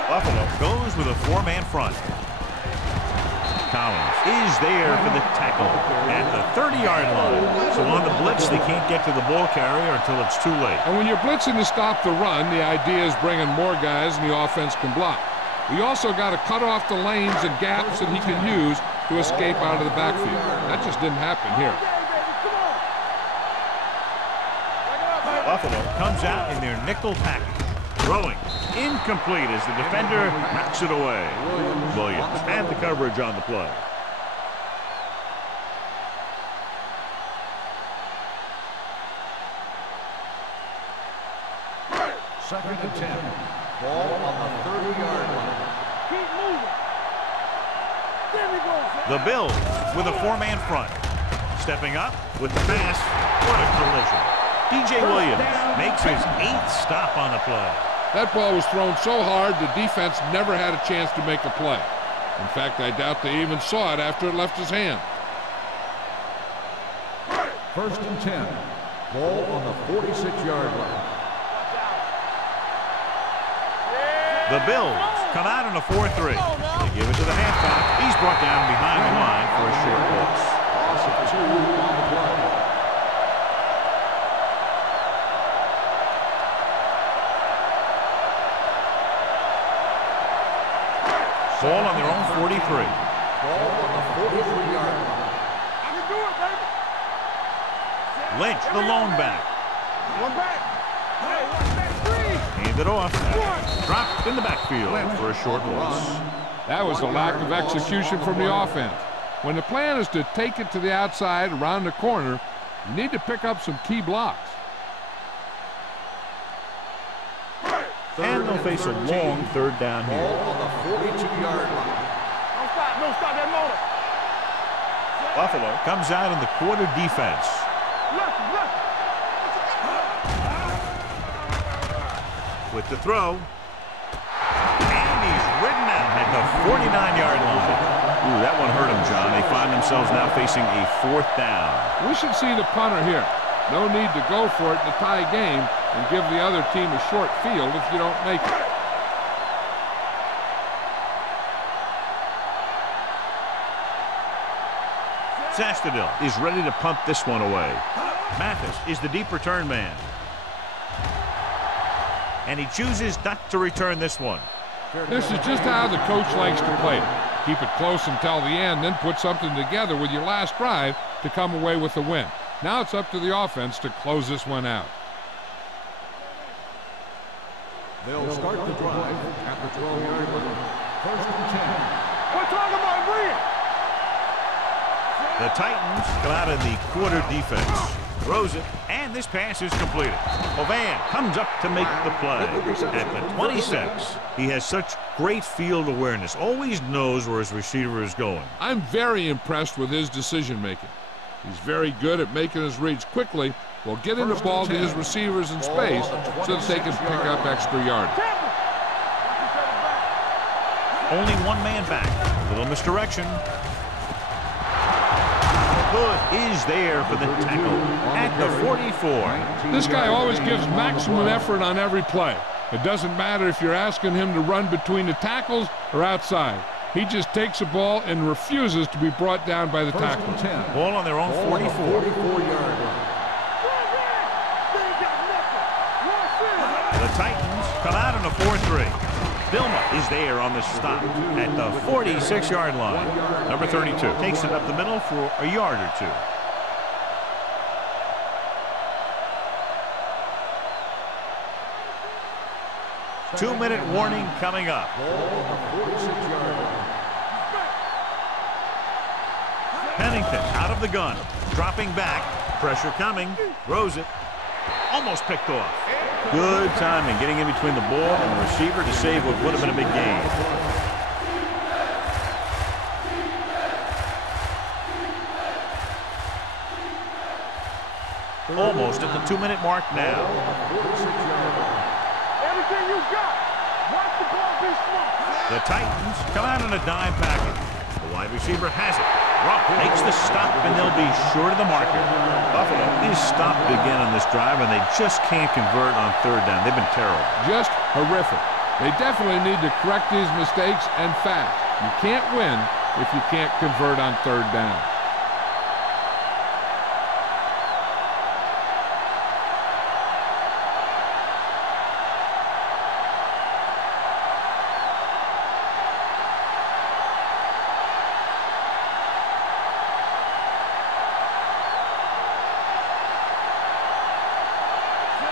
Buffalo goes with a four-man front. Collins is there for the tackle at the 30-yard line. So on the blitz, they can't get to the ball carrier until it's too late. And when you're blitzing to stop the run, the idea is bringing more guys and the offense can block. We also got to cut off the lanes and gaps that he can use to escape out of the backfield. That just didn't happen here. Buffalo comes out in their nickel package. Throwing. Incomplete as the defender knocks it away. Williams had the coverage on the play. Second and 10. Ball on the 30-yard line. Keep moving. There we go. The Bills with a four-man front. Stepping up with the pass. What a collision. DJ Williams makes his 8th stop on the play. That ball was thrown so hard the defense never had a chance to make a play. In fact, I doubt they even saw it after it left his hand. First and 10. Ball on the 46-yard line. The Bills come out in a 4-3. They give it to the halfback. He's brought down behind the line for a short loss. Loss of 2 on the play. Ball on their own 43. Ball on the 43-yard line. I can do it, baby. Lynch, the lone back. One back. Hey, one back, three. Hand it off. Dropped in the backfield for a short loss. That was a lack of execution from the offense. When the plan is to take it to the outside around the corner, you need to pick up some key blocks. And they'll face a long third down here. Ball on the 42-yard line. Don't stop that motor. Buffalo comes out in the quarter defense. With the throw. And he's ridden out at the 49-yard line. Ooh, that one hurt him, John. They find themselves now facing a 4th down. We should see the punter here. No need to go for it in a tie game and give the other team a short field if you don't make it. Sastadil is ready to punt this one away. Mathis is the deep return man. And he chooses not to return this one. This is just how the coach likes to play it. Keep it close until the end, then put something together with your last drive to come away with the win. Now it's up to the offense to close this one out. They'll start the drive at the 12-yard line. First and 10. We're talking about bring. The Titans come out in the quarter defense. Throws it, and this pass is completed. Hovan comes up to make the play at the 26. He has such great field awareness, always knows where his receiver is going. I'm very impressed with his decision-making. He's very good at making his reads quickly while getting the ball to his receivers in space so that they can pick up extra yardage. Only one man back. A little misdirection. Hood is there for the tackle at the 44. This guy always gives maximum effort on every play. It doesn't matter if you're asking him to run between the tackles or outside. He just takes the ball and refuses to be brought down by the tackle. Ball on their own 44. 44-yard line. The Titans come out in a 4-3. Vilma is there on the stop at the 46-yard line. Number 32 takes it up the middle for a yard or two. Two-minute warning coming up. Pennington out of the gun, dropping back, pressure coming, throws it, almost picked off. Good timing, getting in between the ball and the receiver to save what would have been a big gain. Almost at the 2-minute mark now. Everything you got. Watch the ball be smart. The Titans come out on a dime package. The wide receiver has it. Rupp makes the stop, and they'll be short of the marker. Buffalo is stopped again on this drive, and they just can't convert on third down. They've been terrible. Just horrific. They definitely need to correct these mistakes and fast. You can't win if you can't convert on third down.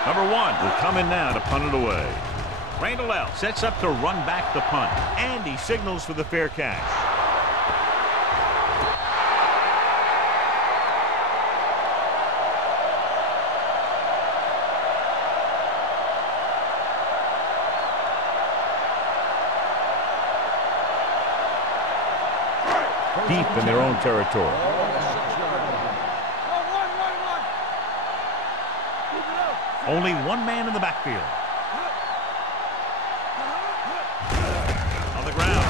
Number 1 will come in now to punt it away. Randall L. sets up to run back the punt, and he signals for the fair catch. Deep in their own territory. Only one man in the backfield. On the ground,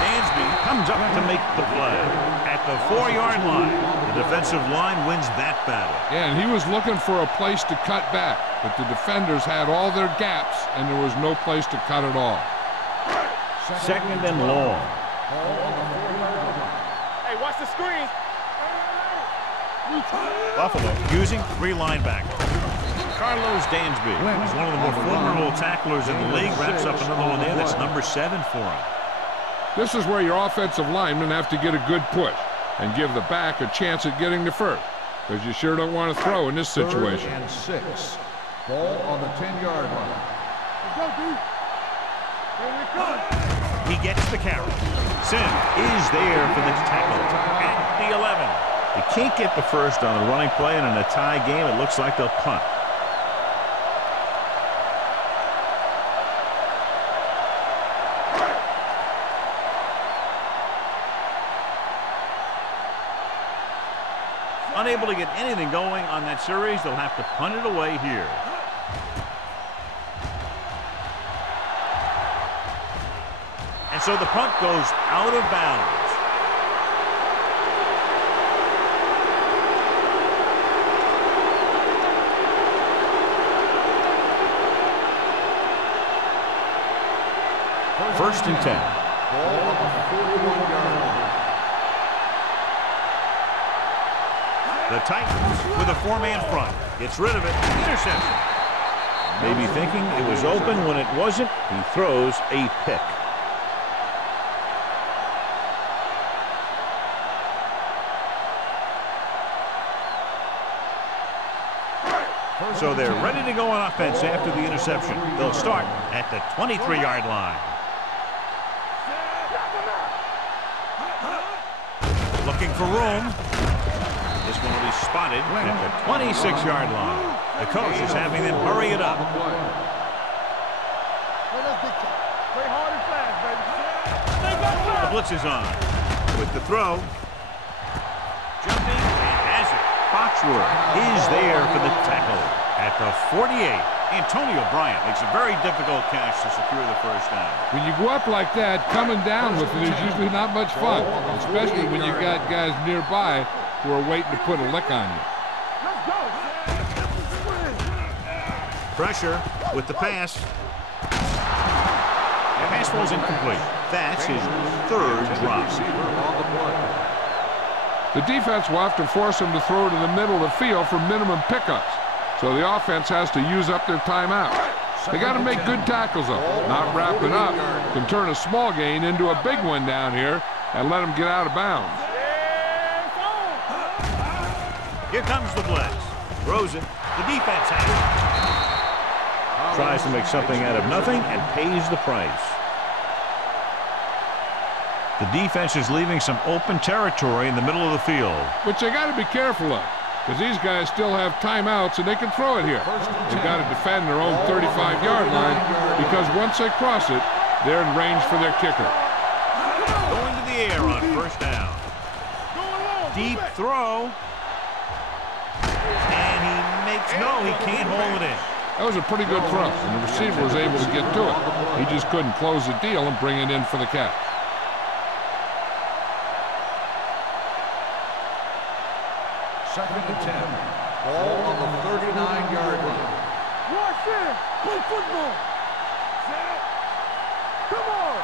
Dansby comes up to make the play. At the 4-yard line, the defensive line wins that battle. Yeah, and he was looking for a place to cut back, but the defenders had all their gaps, and there was no place to cut at all. Second and long. Hey, watch the screen. Buffalo using 3 linebackers. Carlos Dansby is one of the more formidable tacklers in the league. Wraps up another one there. That's number 7 for him. This is where your offensive linemen have to get a good push and give the back a chance at getting the first, because you sure don't want to throw in this situation. 3rd and 6. Ball on the 10-yard line. He gets the carry. Sim is there for the tackle at the 11. They can't get the first on the running play, and in a tie game, it looks like they'll punt. Unable to get anything going on that series, they'll have to punt it away here. And so the punt goes out of bounds. First and 10. Ball on the 41-yard line. The Titans with a 4-man front. Gets rid of it. Interception. Maybe thinking it was open when it wasn't. He throws a pick. So they're ready to go on offense after the interception. They'll start at the 23-yard line. Looking for room. This one will be spotted at the 26-yard line. The coach is having them hurry it up. The blitz is on. With the throw. Jumping and has it. Foxworth is there for the tackle at the 48. Antonio Bryant makes a very difficult catch to secure the first down. When you go up like that, coming down with it is usually not much fun, especially when you got guys nearby who are waiting to put a lick on you. Pressure with the pass. pass falls incomplete. That's his third drop. The defense will have to force him to throw to the middle of the field for minimum pickups. So the offense has to use up their timeouts. They got to make good tackles of it. Not wrap it up can turn a small gain into a big one down here and let them get out of bounds. Here comes the blitz. Throws it. The defense has it. Tries to make something out of nothing and pays the price. The defense is leaving some open territory in the middle of the field, which they got to be careful of, because these guys still have timeouts and they can throw it here. They've got to defend their own 35-yard line, because once they cross it, they're in range for their kicker. Going to the air on first down. Deep throw. And he makes he can't hold it in. That was a pretty good throw, and the receiver was able to get to it. He just couldn't close the deal and bring it in for the catch. Second and 10. Ball on the 39-yard line. Watch it. Play football. Come on.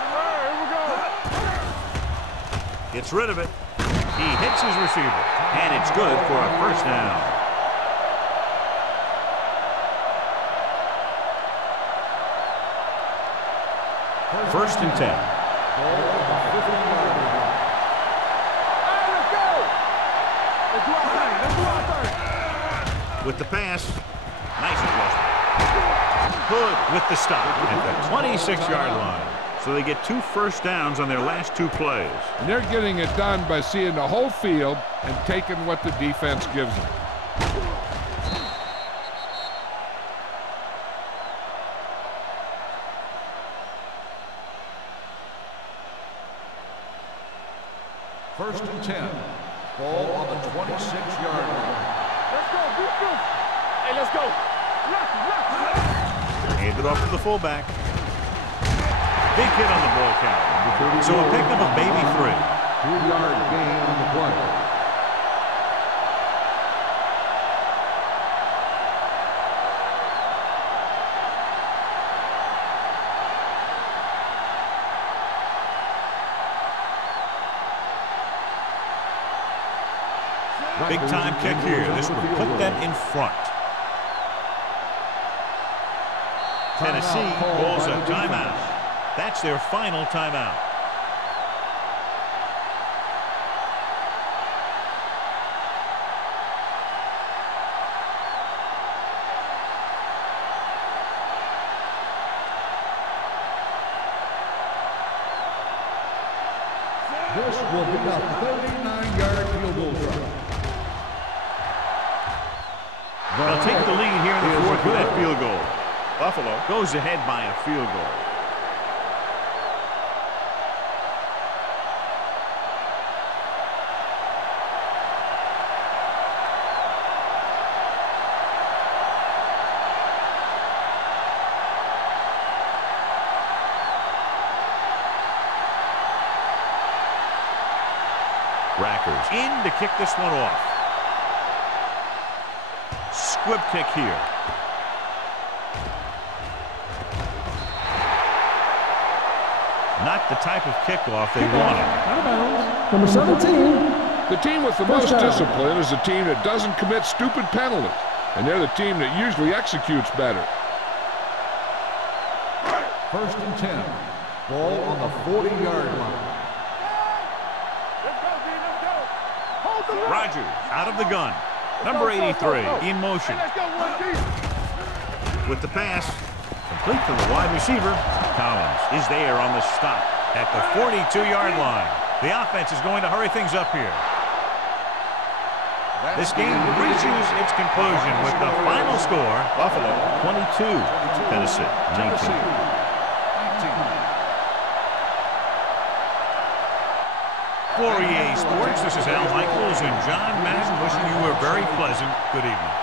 All right, here we go. Gets rid of it. He hits his receiver, and it's good for a first down. First and 10. With the pass, nice adjustment. Hood with the stop at the 26-yard line. So they get 2 first downs on their last 2 plays. And they're getting it done by seeing the whole field and taking what the defense gives them. First and 10. Ball on the 26-yard line. Let's go, defense. Hey, let's go. Handed off to the fullback. Big hit on the ball count. So a pickup of maybe 3. 3-yard gain on the play. Big time kick here. This would put them in front. Tennessee calls a timeout. That's their final timeout. This will be a 39-yard field goal drive. They'll take the lead here in the fourth with that field goal. Buffalo goes ahead by a field goal. Rackers in to kick this one off. Squib kick here. Not the type of kickoff they wanted. Out of bounds. Number 17. The team with the most discipline is the team that doesn't commit stupid penalties, and they're the team that usually executes better. First and 10. Ball on the 40-yard line. Rogers out of the gun. Number 83 in motion. With the pass, complete to the wide receiver. Collins is there on the stop at the 42-yard line. The offense is going to hurry things up here. This game reaches its conclusion with the final score: Buffalo 22, Tennessee 19. For EA Sports, this is Al Michaels and John Madden wishing you a very pleasant good evening.